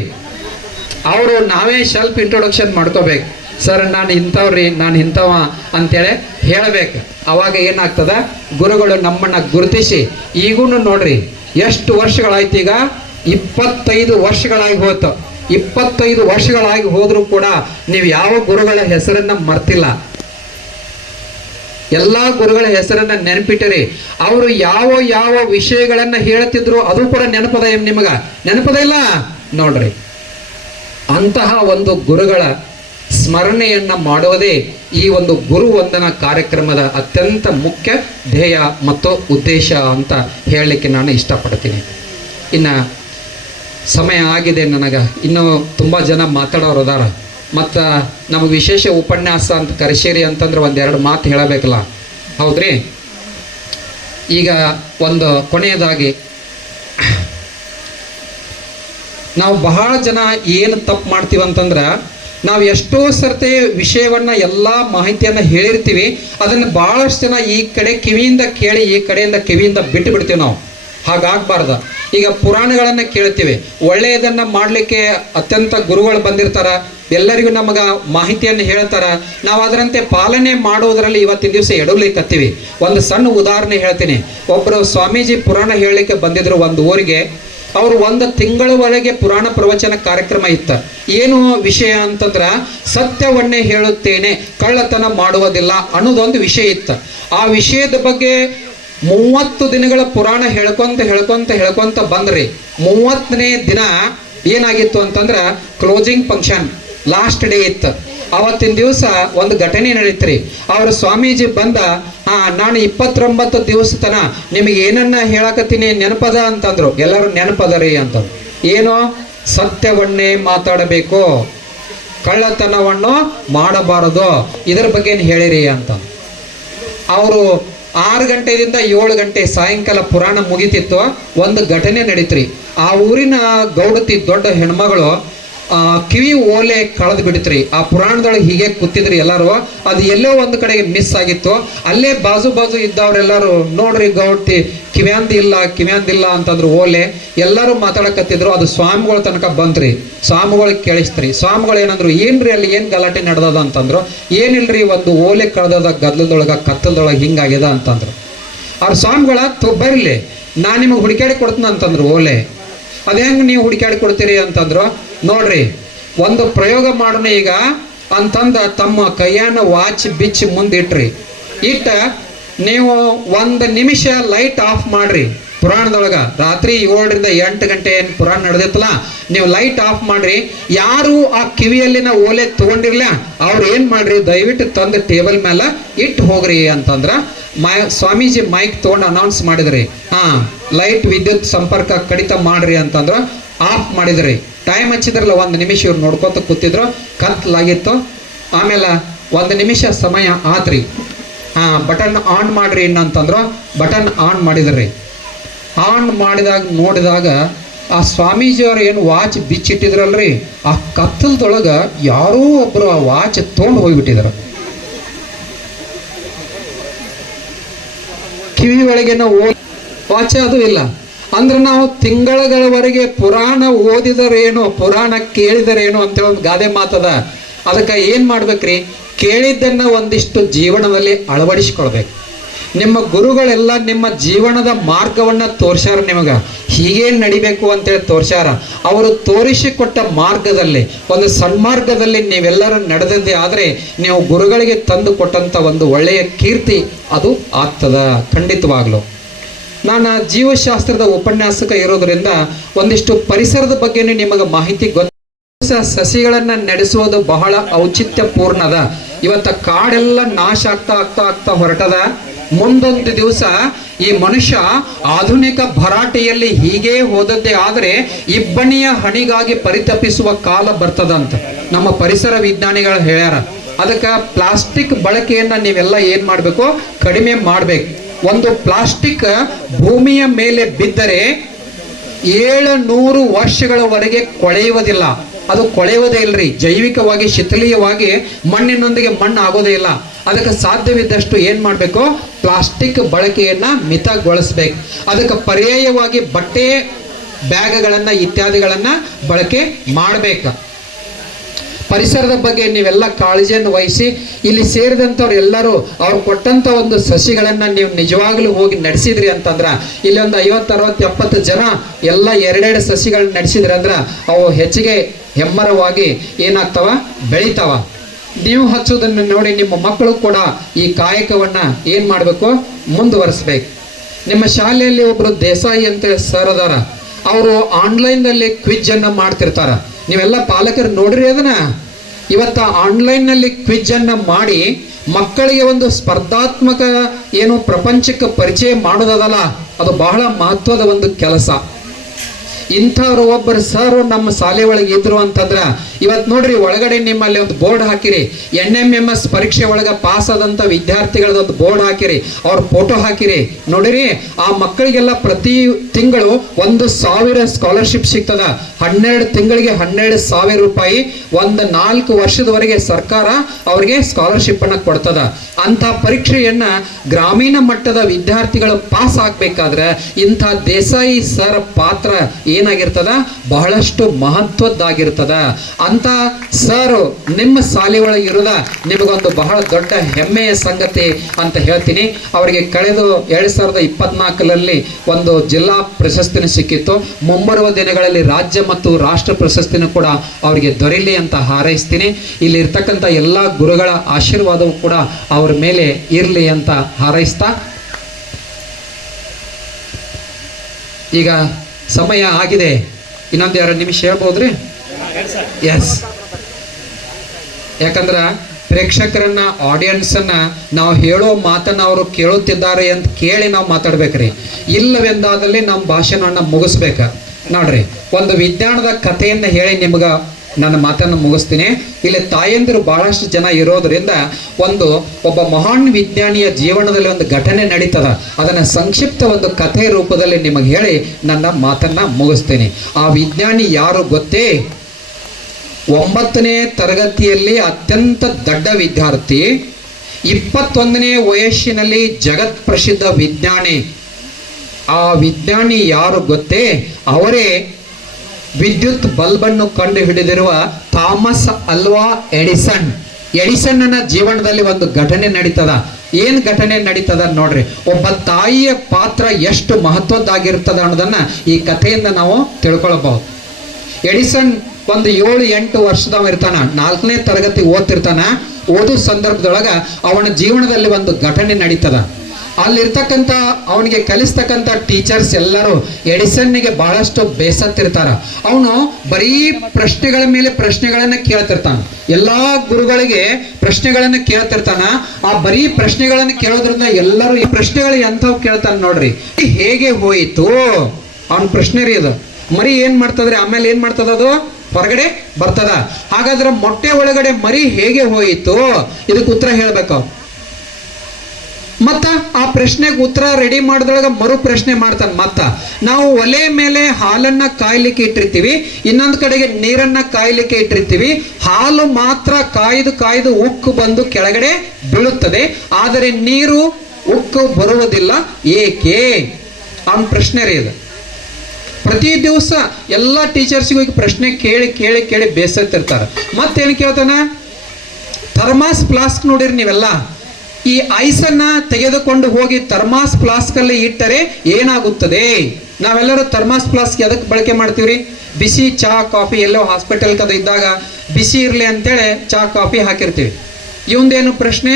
ಅವರು ನಾವೇ ಸೆಲ್ಫ್ ಇಂಟ್ರೊಡಕ್ಷನ್ ಮಾಡ್ಕೋಬೇಕು. ಸರ್ ನಾನು ಇಂಥವ್ರಿ, ನಾನು ಇಂಥವ ಅಂತೇಳಿ ಹೇಳ್ಬೇಕು. ಅವಾಗ ಏನಾಗ್ತದ, ಗುರುಗಳು ನಮ್ಮನ್ನ ಗುರುತಿಸಿ, ಈಗೂ ನೋಡ್ರಿ ಎಷ್ಟು ವರ್ಷಗಳಾಯ್ತು, ಈಗ 25 ವರ್ಷಗಳಾಗಿ ಹೋಯ್ತು. 25 ವರ್ಷಗಳಾಗಿ ಹೋದ್ರೂ ಕೂಡ ನೀವು ಯಾವ ಗುರುಗಳ ಹೆಸರನ್ನ ಮರ್ತಿಲ್ಲ. ಎಲ್ಲಾ ಗುರುಗಳ ಹೆಸರನ್ನ ನೆನಪಿಟ್ಟಿರಿ. ಅವರು ಯಾವ ಯಾವ ವಿಷಯಗಳನ್ನ ಹೇಳ್ತಿದ್ರು ಅದು ಕೂಡ ನೆನಪದ, ನಿಮಗ ನೆನಪದ ಇಲ್ಲ ನೋಡ್ರಿ. ಅಂತಹ ಒಂದು ಗುರುಗಳ ಸ್ಮರಣೆಯನ್ನ ಮಾಡುವುದೇ ಈ ಒಂದು ಗುರು ವಂದನಾ ಕಾರ್ಯಕ್ರಮದ ಅತ್ಯಂತ ಮುಖ್ಯ ಧ್ಯೇಯ ಮತ್ತು ಉದ್ದೇಶ ಅಂತ ಹೇಳಲಿಕ್ಕೆ ನಾನು ಇಷ್ಟಪಡ್ತೀನಿ. ಇನ್ನು ಸಮಯ ಆಗಿದೆ, ನನಗೆ ಇನ್ನೂ ತುಂಬ ಜನ ಮಾತಾಡೋರು ಅದಾರ. ಮತ್ತು ನಮಗೆ ವಿಶೇಷ ಉಪನ್ಯಾಸ ಅಂತ ಕರೆಸೇರಿ ಅಂತಂದ್ರೆ 1-2 ಮಾತು ಹೇಳಬೇಕಲ್ಲ, ಹೌದ್ರಿ? ಈಗ ಒಂದು ಕೊನೆಯದಾಗಿ, ನಾವು ಬಹಳ ಜನ ಏನು ತಪ್ಪು ಮಾಡ್ತೀವಿ ಅಂತಂದ್ರೆ, ನಾವು ಎಷ್ಟೋ ಸರ್ತಿ ವಿಷಯವನ್ನ ಎಲ್ಲ ಮಾಹಿತಿಯನ್ನು ಹೇಳಿರ್ತೀವಿ, ಅದನ್ನು ಬಹಳಷ್ಟು ಜನ ಈ ಕಡೆ ಕಿವಿಯಿಂದ ಕೇಳಿ ಈ ಕಡೆಯಿಂದ ಕಿವಿಯಿಂದ ಬಿಟ್ಟು ಬಿಡ್ತೀವಿ ನಾವು. ಹಾಗಾಗಬಾರ್ದ. ಈಗ ಪುರಾಣಗಳನ್ನು ಕೇಳ್ತೀವಿ, ಒಳ್ಳೆಯದನ್ನ ಮಾಡಲಿಕ್ಕೆ ಅತ್ಯಂತ ಗುರುಗಳು ಬಂದಿರ್ತಾರ, ಎಲ್ಲರಿಗೂ ನಮಗ ಮಾಹಿತಿಯನ್ನು ಹೇಳ್ತಾರ. ನಾವು ಅದರಂತೆ ಪಾಲನೆ ಮಾಡುವುದರಲ್ಲಿ ಇವತ್ತಿನ ದಿವಸ ಎಡವಲಿಕ್ಕತ್ತೀವಿ. ಒಂದು ಸಣ್ಣ ಉದಾಹರಣೆ ಹೇಳ್ತೀನಿ. ಒಬ್ಬರು ಸ್ವಾಮೀಜಿ ಪುರಾಣ ಹೇಳಲಿಕ್ಕೆ ಬಂದಿದ್ರು ಒಂದು ಊರಿಗೆ. ಅವರು 1 ತಿಂಗಳವರೆಗೆ ಪುರಾಣ ಪ್ರವಚನ ಕಾರ್ಯಕ್ರಮ ಇತ್ತ. ಏನು ವಿಷಯ ಅಂತಂದ್ರ, ಸತ್ಯವನ್ನೇ ಹೇಳುತ್ತೇನೆ, ಕಳ್ಳತನ ಮಾಡುವುದಿಲ್ಲ ಅನ್ನೋದೊಂದು ವಿಷಯ ಇತ್ತು. ಆ ವಿಷಯದ ಬಗ್ಗೆ 30 ದಿನಗಳ ಪುರಾಣ ಹೇಳ್ಕೊಂತ ಬಂದ್ರಿ. 30ನೇ ದಿನ ಏನಾಗಿತ್ತು ಅಂತಂದ್ರ, ಕ್ಲೋಸಿಂಗ್ ಫಂಕ್ಷನ್, ಲಾಸ್ಟ್ ಡೇ ಇತ್ತು. ಅವತ್ತಿನ ದಿವಸ ಒಂದು ಘಟನೆ ನಡೀತ್ರಿ. ಅವ್ರ ಸ್ವಾಮೀಜಿ ಬಂದ, ನಾನು 29 ದಿವಸ ತನ ನಿಮಗೆ ಏನನ್ನ ಹೇಳಕತ್ತೀನಿ ನೆನಪದ ಅಂತಂದ್ರು. ಎಲ್ಲರೂ ನೆನಪದ ರೀ ಅಂತಂದ್ರು. ಏನು ಸತ್ಯವನ್ನೇ ಮಾತಾಡಬೇಕು, ಕಳ್ಳತನವನ್ನು ಮಾಡಬಾರದು. ಇದರ ಬಗ್ಗೆ ಏನು ಹೇಳಿರಿ ಅಂತ. ಅವರು 6 ಗಂಟೆಯಿಂದ 7 ಗಂಟೆ ಸಾಯಂಕಾಲ ಪುರಾಣ ಮುಗಿತಿತ್ತು. ಒಂದು ಘಟನೆ ನಡೀತ್ರಿ. ಆ ಊರಿನ ಗೌಡತಿ ದೊಡ್ಡ ಹೆಣ್ಮಗಳು ಕಿವಿ ಓಲೆ ಕಳೆದು ಬಿಡಿತ್ರಿ. ಆ ಪುರಾಣದೊಳಗೆ ಹೀಗೆ ಕೂತಿದ್ರಿ ಎಲ್ಲರೂ. ಅದು ಎಲ್ಲೋ ಒಂದು ಕಡೆಗೆ ಮಿಸ್ ಆಗಿತ್ತು. ಅಲ್ಲೇ ಬಾಜು ಇದ್ದವ್ರೆಲ್ಲರೂ ನೋಡ್ರಿ ಗೌಡತಿ ಕಿವ್ಯಾಂದಿಲ್ಲ ಅಂತಂದ್ರು. ಓಲೆ ಎಲ್ಲರೂ ಮಾತಾಡಕತ್ತಿದ್ರು. ಅದು ಸ್ವಾಮಿಗಳ ತನಕ ಬಂತ್ರಿ. ಸ್ವಾಮಿಗಳಿಗೆ ಕೇಳಿಸ್ತ್ರಿ. ಸ್ವಾಮಿಗಳು ಏನಂದ್ರು, ಏನ್ರಿ ಅಲ್ಲಿ ಏನು ಗಲಾಟೆ ನಡೆದದ ಅಂತಂದ್ರು. ಏನಿಲ್ರಿ, ಒಂದು ಓಲೆ ಕಳೆದದ ಗದ್ದಲದೊಳಗೆ ಕತ್ತಲದೊಳಗೆ ಹಿಂಗಾಗ್ಯದ ಅಂತಂದ್ರು. ಅವ್ರ ಸ್ವಾಮಿಗಳ ಬರಲಿ, ನಾನು ನಿಮಗೆ ಹುಡುಕಾಡಿ ಕೊಡ್ತೀನಿ ಅಂತಂದ್ರು. ಓಲೆ ಅದು ಹೆಂಗೆ ನೀವು ಹುಡುಕಾಡಿ ಕೊಡ್ತೀರಿ ಅಂತಂದ್ರು. ನೋಡ್ರಿ, ಒಂದು ಪ್ರಯೋಗ ಮಾಡೋಣ ಈಗ ಅಂತಂದ ತಮ್ಮ ಕೈಯನ್ನ ವಾಚ್ ಬಿಚ್ಚಿ ಮುಂದಿಟ್ರಿ. ಇಟ್ಟ ನೀವು 1 ನಿಮಿಷ ಲೈಟ್ ಆಫ್ ಮಾಡ್ರಿ. ಪುರಾಣದೊಳಗ ರಾತ್ರಿ 7 ರಿಂದ 8 ಗಂಟೆ ಏನು ಪುರಾಣ ನಡೆದಿತ್ತಲ್ಲ, ನೀವು ಲೈಟ್ ಆಫ್ ಮಾಡ್ರಿ. ಯಾರು ಆ ಕಿವಿಯಲ್ಲಿನ ಓಲೆ ತಗೊಂಡಿರ್ಲ ಅವ್ರು ಏನ್ ಮಾಡ್ರಿ, ದಯವಿಟ್ಟು ತಂದು ಟೇಬಲ್ ಮೇಲೆ ಇಟ್ಟು ಹೋಗ್ರಿ ಅಂತಂದ್ರ ಸ್ವಾಮೀಜಿ ಮೈಕ್ ತಗೊಂಡು ಅನೌನ್ಸ್ ಮಾಡಿದ್ರಿ. ಲೈಟ್ ವಿದ್ಯುತ್ ಸಂಪರ್ಕ ಕಡಿತ ಮಾಡ್ರಿ ಅಂತಂದ್ರ ಆಫ್ ಮಾಡಿದ್ರಿ. ಟೈಮ್ ಹಚ್ಚಿದ್ರಲ್ಲ 1 ನಿಮಿಷ ಇವ್ರು ನೋಡ್ಕೊತ ಕೂತಿದ್ರು. ಕತ್ಲಾಗಿತ್ತು. ಆಮೇಲೆ 1 ನಿಮಿಷ ಸಮಯ ಆತ್ರಿ. ಬಟನ್ ಆನ್ ಮಾಡ್ರಿ ಇನ್ನಂತಂದ್ರು. ಬಟನ್ ಆನ್ ಮಾಡಿದ್ರಿ. ಆನ್ ಮಾಡಿದಾಗ ನೋಡಿದಾಗ ಆ ಸ್ವಾಮೀಜಿಯವ್ರು ಏನು ವಾಚ್ ಬಿಚ್ಚಿಟ್ಟಿದ್ರಲ್ರಿ, ಆ ಕತ್ತಲದೊಳಗ ಯಾರೋ ಒಬ್ರು ಆ ವಾಚ್ ತೊಗೊಂಡು ಹೋಗ್ಬಿಟ್ಟಿದ್ರು. ಕಿವಿ ಒಳಗೆ ವಾಚ್ ಅದು ಇಲ್ಲ ಅಂದ್ರೆ ನಾವು ತಿಂಗಳಗಳವರೆಗೆ ಪುರಾಣ ಓದಿದರೇನು, ಪುರಾಣ ಕೇಳಿದರೇನು ಅಂತೇಳಿ ಒಂದು ಗಾದೆ ಮಾತದ. ಅದಕ್ಕೆ ಏನು ಮಾಡ್ಬೇಕ್ರಿ, ಕೇಳಿದ್ದನ್ನ ಒಂದಿಷ್ಟು ಜೀವನದಲ್ಲಿ ಅಳವಡಿಸ್ಕೊಳ್ಬೇಕು. ನಿಮ್ಮ ಗುರುಗಳೆಲ್ಲ ನಿಮ್ಮ ಜೀವನದ ಮಾರ್ಗವನ್ನ ತೋರ್ಸ್ಯಾರ. ನಿಮಗೆ ಹೀಗೇ ನಡಿಬೇಕು ಅಂತೇಳಿ ತೋರ್ಸ್ಯಾರ. ಅವರು ತೋರಿಸಿಕೊಟ್ಟ ಮಾರ್ಗದಲ್ಲಿ, ಒಂದು ಸನ್ಮಾರ್ಗದಲ್ಲಿ ನೀವೆಲ್ಲರೂ ನಡೆದದ್ದೇ ಆದರೆ ನೀವು ಗುರುಗಳಿಗೆ ತಂದು ಕೊಟ್ಟಂತ ಒಂದು ಒಳ್ಳೆಯ ಕೀರ್ತಿ ಅದು ಆಗ್ತದ ಖಂಡಿತವಾಗ್ಲು. ನಾನು ಜೀವಶಾಸ್ತ್ರದ ಉಪನ್ಯಾಸಕ ಇರೋದ್ರಿಂದ ಒಂದಿಷ್ಟು ಪರಿಸರದ ಬಗ್ಗೆ ನಿಮಗೆ ಮಾಹಿತಿ ಗೊತ್ತ. ಸಸಿಗಳನ್ನ ನಡೆಸುವುದು ಬಹಳ ಔಚಿತ್ಯಪೂರ್ಣದ. ಇವತ್ತ ಕಾಡೆಲ್ಲ ನಾಶ ಆಗ್ತಾ ಹೊರಟದ. ಮುಂದೊಂದು ದಿವಸ ಈ ಮನುಷ್ಯ ಆಧುನಿಕ ಭರಾಟೆಯಲ್ಲಿ ಹೀಗೆ ಹೋದದ್ದೇ ಆದರೆ ಇಬ್ಬನಿಯ ಹಣಿಗಾಗಿ ಪರಿತಪಿಸುವ ಕಾಲ ಬರ್ತದಂತ ನಮ್ಮ ಪರಿಸರ ವಿಜ್ಞಾನಿಗಳು ಹೇಳ್ಯಾರ. ಅದಕ್ಕೆ ಪ್ಲಾಸ್ಟಿಕ್ ಬಳಕೆಯನ್ನ ನೀವೆಲ್ಲ ಏನ್ ಮಾಡ್ಬೇಕು, ಕಡಿಮೆ ಮಾಡ್ಬೇಕು. ಒಂದು ಪ್ಲಾಸ್ಟಿಕ್ ಭೂಮಿಯ ಮೇಲೆ ಬಿದ್ದರೆ 700 ವರ್ಷಗಳವರೆಗೆ ಕೊಳೆಯುವುದಿಲ್ಲ. ಅದು ಕೊಳೆಯುವುದೇ ಇಲ್ರಿ, ಜೈವಿಕವಾಗಿ ಶಿಥಿಲೀಯವಾಗಿ ಮಣ್ಣಿನೊಂದಿಗೆ ಮಣ್ಣು ಆಗೋದೇ ಇಲ್ಲ. ಅದಕ್ಕೆ ಸಾಧ್ಯವಿದ್ದಷ್ಟು ಏನ್ ಮಾಡಬೇಕು, ಪ್ಲಾಸ್ಟಿಕ್ ಬಳಕೆಯನ್ನ ಮಿತಗೊಳಿಸ್ಬೇಕು. ಅದಕ್ಕೆ ಪರ್ಯಾಯವಾಗಿ ಬಟ್ಟೆ ಬ್ಯಾಗ್ಗಳನ್ನ ಇತ್ಯಾದಿಗಳನ್ನ ಬಳಕೆ ಮಾಡಬೇಕು. ಪರಿಸರದ ಬಗ್ಗೆ ನೀವೆಲ್ಲ ಕಾಳಜಿಯನ್ನು ವಹಿಸಿ ಇಲ್ಲಿ ಸೇರಿದಂಥವ್ರು ಎಲ್ಲರೂ ಅವ್ರು ಕೊಟ್ಟಂತ ಒಂದು ಸಸಿಗಳನ್ನ ನೀವು ನಿಜವಾಗ್ಲೂ ಹೋಗಿ ನಡೆಸಿದ್ರಿ ಅಂತಂದ್ರ, ಇಲ್ಲಿ ಒಂದು 50, 60, 70 ಜನ ಎಲ್ಲ 2 ಸಸಿಗಳನ್ನ ನಡೆಸಿದ್ರಿ ಅಂದ್ರ ಅವು ಹೆಚ್ಚಿಗೆ ಹೆಮ್ಮರವಾಗಿ ಏನಾಗ್ತಾವ, ಬೆಳಿತಾವ. ನೀವು ಹಚ್ಚೋದನ್ನು ನೋಡಿ ನಿಮ್ಮ ಮಕ್ಕಳು ಕೂಡ ಈ ಕಾಯಕವನ್ನ ಏನ್ ಮಾಡ್ಬೇಕು, ಮುಂದುವರಿಸ್ಬೇಕು. ನಿಮ್ಮ ಶಾಲೆಯಲ್ಲಿ ಒಬ್ರು ದೇಸಾಯಿ ಅಂತ ಸರ್ ಅದಾರ. ಅವರು ಆನ್ಲೈನ್ನಲ್ಲಿ ಕ್ವಿಜ್ ಅನ್ನ ಮಾಡ್ತಿರ್ತಾರ. ನೀವೆಲ್ಲ ಪಾಲಕರು ನೋಡ್ರಿ ಅದನ್ನ. ಇವತ್ತ ಆನ್ಲೈನ್ನಲ್ಲಿ ಕ್ವಿಜ್ ಅನ್ನ ಮಾಡಿ ಮಕ್ಕಳಿಗೆ ಒಂದು ಸ್ಪರ್ಧಾತ್ಮಕ ಏನು ಪ್ರಪಂಚಕ್ಕೆ ಪರಿಚಯ ಮಾಡೋದಲ್ಲ, ಅದು ಬಹಳ ಮಹತ್ವದ ಒಂದು ಕೆಲಸ. ಇಂಥವ್ರು ಒಬ್ಬರು ಸರ್ ನಮ್ಮ ಶಾಲೆ ಒಳಗೆ ಇದ್ರು ಅಂತಂದ್ರ ಇವತ್ತು ನೋಡ್ರಿ ಒಳಗಡೆ ನಿಮ್ಮಲ್ಲಿ ಒಂದು ಬೋರ್ಡ್ ಹಾಕಿರಿ. NMMS ಪರೀಕ್ಷೆ ಒಳಗ ಪಾಸ್ ಆದಂತ ವಿದ್ಯಾರ್ಥಿಗಳದ ಒಂದು ಬೋರ್ಡ್ ಹಾಕಿರಿ, ಅವ್ರ ಫೋಟೋ ಹಾಕಿರಿ. ನೋಡಿರಿ ಆ ಮಕ್ಕಳಿಗೆಲ್ಲ ಪ್ರತಿ ತಿಂಗಳು 1,000 ಸ್ಕಾಲರ್ಶಿಪ್ ಸಿಗ್ತದ. 12 ತಿಂಗಳಿಗೆ 12,000 ರೂಪಾಯಿ. 4 ವರ್ಷದವರೆಗೆ ಸರ್ಕಾರ ಅವ್ರಿಗೆ ಸ್ಕಾಲರ್ಶಿಪ್ ಅನ್ನ ಕೊಡ್ತದ. ಅಂತ ಪರೀಕ್ಷೆಯನ್ನ ಗ್ರಾಮೀಣ ಮಟ್ಟದ ವಿದ್ಯಾರ್ಥಿಗಳು ಪಾಸ್ ಆಗ್ಬೇಕಾದ್ರೆ ಇಂಥ ದೇಸಾಯಿ ಸರ್ ಪಾತ್ರ ಏನಾಗಿರ್ತದ, ಬಹಳಷ್ಟು ಮಹತ್ವದ್ದಾಗಿರ್ತದ. ಅಂತ ಸರ್ ನಿಮ್ಮ ಶಾಲೆ ಒಳಗೆ ಇರೋದ ನಿಮಗೊಂದು ಬಹಳ ದೊಡ್ಡ ಹೆಮ್ಮೆಯ ಸಂಗತಿ ಅಂತ ಹೇಳ್ತೀನಿ. ಅವರಿಗೆ ಕಳೆದ 2024ರಲ್ಲಿ ಒಂದು ಜಿಲ್ಲಾ ಪ್ರಶಸ್ತಿನೂ ಸಿಕ್ಕಿತ್ತು. ಮುಂಬರುವ ದಿನಗಳಲ್ಲಿ ರಾಜ್ಯ ಮತ್ತು ರಾಷ್ಟ್ರ ಪ್ರಶಸ್ತಿನೂ ಕೂಡ ಅವರಿಗೆ ದೊರೆಯಲಿ ಅಂತ ಹಾರೈಸ್ತೀನಿ. ಇಲ್ಲಿ ಇರ್ತಕ್ಕಂಥ ಎಲ್ಲ ಗುರುಗಳ ಆಶೀರ್ವಾದವೂ ಕೂಡ ಅವ್ರ ಮೇಲೆ ಇರಲಿ ಅಂತ ಹಾರೈಸ್ತಾ, ಈಗ ಸಮಯ ಆಗಿದೆ. ಇನ್ನೊಂದು 2 ನಿಮಿಷ ಹೇಳ್ಬೋದ್ರಿ? ಎಸ್. ಯಾಕಂದ್ರ ಪ್ರೇಕ್ಷಕರನ್ನ, ಆಡಿಯನ್ಸ್ ಅನ್ನ ನಾವು ಹೇಳೋ ಮಾತನ್ನ ಅವರು ಕೇಳುತ್ತಿದ್ದಾರೆ ಅಂತ ಕೇಳಿ ನಾವು ಮಾತಾಡ್ಬೇಕ್ರಿ. ಇಲ್ಲವೆಂದಾದಲ್ಲಿ ನಮ್ಮ ಭಾಷಣವನ್ನ ಮುಗಿಸ್ಬೇಕ. ನೋಡ್ರಿ, ಒಂದು ವಿಜ್ಞಾನದ ಕಥೆಯನ್ನು ಹೇಳಿ ನಿಮ್ಗೆ ನನ್ನ ಮಾತನ್ನು ಮುಗಿಸ್ತೀನಿ. ಇಲ್ಲಿ ತಾಯಂದಿರು ಬಹಳಷ್ಟು ಜನ ಇರೋದ್ರಿಂದ ಒಬ್ಬ ಮಹಾನ್ ವಿಜ್ಞಾನಿಯ ಜೀವನದಲ್ಲಿ ಒಂದು ಘಟನೆ ನಡೀತದ, ಅದನ್ನು ಸಂಕ್ಷಿಪ್ತ ಒಂದು ಕಥೆ ರೂಪದಲ್ಲಿ ನಿಮಗೆ ಹೇಳಿ ನನ್ನ ಮಾತನ್ನ ಮುಗಿಸ್ತೀನಿ. ಆ ವಿಜ್ಞಾನಿ ಯಾರು ಗೊತ್ತೇ? 9ನೇ ತರಗತಿಯಲ್ಲಿ ಅತ್ಯಂತ ದೊಡ್ಡ ವಿದ್ಯಾರ್ಥಿ, 21ನೇ ವಯಸ್ಸಿನಲ್ಲಿ ಜಗತ್ ಪ್ರಸಿದ್ಧ ವಿಜ್ಞಾನಿ. ಆ ವಿಜ್ಞಾನಿ ಯಾರು ಗೊತ್ತೇ? ಅವರೇ ವಿದ್ಯುತ್ ಬಲ್ಬನ್ನು ಕಂಡು ಹಿಡಿದಿರುವ ಥಾಮಸ್ ಅಲ್ವಾ ಎಡಿಸನ್. ಎಡಿಸನ್ನ ಜೀವನದಲ್ಲಿ ಒಂದು ಘಟನೆ ನಡೀತದ. ಏನ್ ಘಟನೆ ನಡೀತದ ನೋಡ್ರಿ. ಒಬ್ಬ ತಾಯಿಯ ಪಾತ್ರ ಎಷ್ಟು ಮಹತ್ವದ್ದಾಗಿರ್ತದ ಅನ್ನೋದನ್ನ ಈ ಕಥೆಯಿಂದ ನಾವು ತಿಳ್ಕೊಳ್ಬಹುದು. ಎಡಿಸನ್ ಒಂದು 7-8 ವರ್ಷದವ ಇರ್ತಾನ, 4ನೇ ತರಗತಿ ಓದ್ತಿರ್ತಾನ. ಓದೋ ಸಂದರ್ಭದೊಳಗ ಅವನ ಜೀವನದಲ್ಲಿ ಒಂದು ಘಟನೆ ನಡೀತದ. ಅಲ್ಲಿರ್ತಕ್ಕಂಥ ಅವನಿಗೆ ಕಲಿಸ್ತಕ್ಕಂಥ ಟೀಚರ್ಸ್ ಎಲ್ಲರೂ ಎಡಿಸನ್ನಿಗೆ ಬಹಳಷ್ಟು ಬೇಸತ್ತಿರ್ತಾರ. ಅವನು ಬರೀ ಪ್ರಶ್ನೆಗಳ ಮೇಲೆ ಪ್ರಶ್ನೆಗಳನ್ನ ಕೇಳ್ತಿರ್ತಾನ. ಎಲ್ಲಾ ಗುರುಗಳಿಗೆ ಪ್ರಶ್ನೆಗಳನ್ನ ಕೇಳ್ತಿರ್ತಾನ. ಆ ಬರೀ ಪ್ರಶ್ನೆಗಳನ್ನ ಕೇಳೋದ್ರಿಂದ ಎಲ್ಲರೂ ಈ ಪ್ರಶ್ನೆಗಳು ಎಂಥವು ಕೇಳ್ತಾನ ನೋಡ್ರಿ. ಹೇಗೆ ಹೋಯಿತು ಅವನ ಪ್ರಶ್ನೆ ರೀ ಅದು. ಮರಿ ಏನ್ ಮಾಡ್ತದ್ರಿ, ಆಮೇಲೆ ಏನ್ ಮಾಡ್ತದ ಅದು ಹೊರಗಡೆ ಬರ್ತದ. ಹಾಗಾದ್ರೆ ಮೊಟ್ಟೆ ಒಳಗಡೆ ಮರಿ ಹೇಗೆ ಹೋಯಿತು, ಇದಕ್ಕೆ ಉತ್ತರ ಹೇಳ್ಬೇಕು. ಮತ್ತ ಆ ಪ್ರಶ್ನೆಗೆ ಉತ್ತರ ರೆಡಿ ಮಾಡಿದೊಳಗ ಮರು ಪ್ರಶ್ನೆ ಮಾಡ್ತಾನೆ. ಮತ್ತ ನಾವು ಒಲೆ ಮೇಲೆ ಹಾಲನ್ನ ಕಾಯ್ಲಿಕ್ಕೆ ಇಟ್ಟಿರ್ತೀವಿ, ಇನ್ನೊಂದು ಕಡೆಗೆ ನೀರನ್ನ ಕಾಯ್ಲಿಕ್ಕೆ ಇಟ್ಟಿರ್ತೀವಿ. ಹಾಲು ಮಾತ್ರ ಕಾಯ್ದು ಉಕ್ಕು ಬಂದು ಕೆಳಗಡೆ ಬೀಳುತ್ತದೆ, ಆದರೆ ನೀರು ಉಕ್ಕು ಬರುವುದಿಲ್ಲ, ಏಕೆ? ಅವನ ಪ್ರಶ್ನೆ ರೀ ಇದು. ಪ್ರತಿ ದಿವಸ ಎಲ್ಲ ಟೀಚರ್ಸ್ಗೂ ಪ್ರಶ್ನೆ ಕೇಳಿ ಕೇಳಿ ಕೇಳಿ ಬೇಸತ್ತಿರ್ತಾರೆ. ಮತ್ತೇನು ಕೇಳ್ತಾನ? ಥರ್ಮಾಸ್ ಫ್ಲಾಸ್ಕ್ ನೋಡಿರಿ ನೀವೆಲ್ಲ. ಈ ಐಸನ್ನ ತೆಗೆದುಕೊಂಡು ಹೋಗಿ ಥರ್ಮಾಸ್ ಫ್ಲಾಸ್ಕ್ ಅಲ್ಲಿ ಇಟ್ಟರೆ ಏನಾಗುತ್ತದೆ? ನಾವೆಲ್ಲರೂ ಥರ್ಮಾಸ್ ಫ್ಲಾಸ್ಕ್ ಎದಕ್ಕೆ ಬಳಕೆ ಮಾಡ್ತೀವ್ರಿ? ಬಿಸಿ ಚಹಾ ಕಾಫಿ, ಎಲ್ಲೋ ಹಾಸ್ಪಿಟಲ್ ಕದ ಇದ್ದಾಗ ಬಿಸಿ ಇರಲಿ ಅಂತೇಳಿ ಚಹಾ ಕಾಫಿ ಹಾಕಿರ್ತೀವಿ. ಇವಂದೇನು ಪ್ರಶ್ನೆ?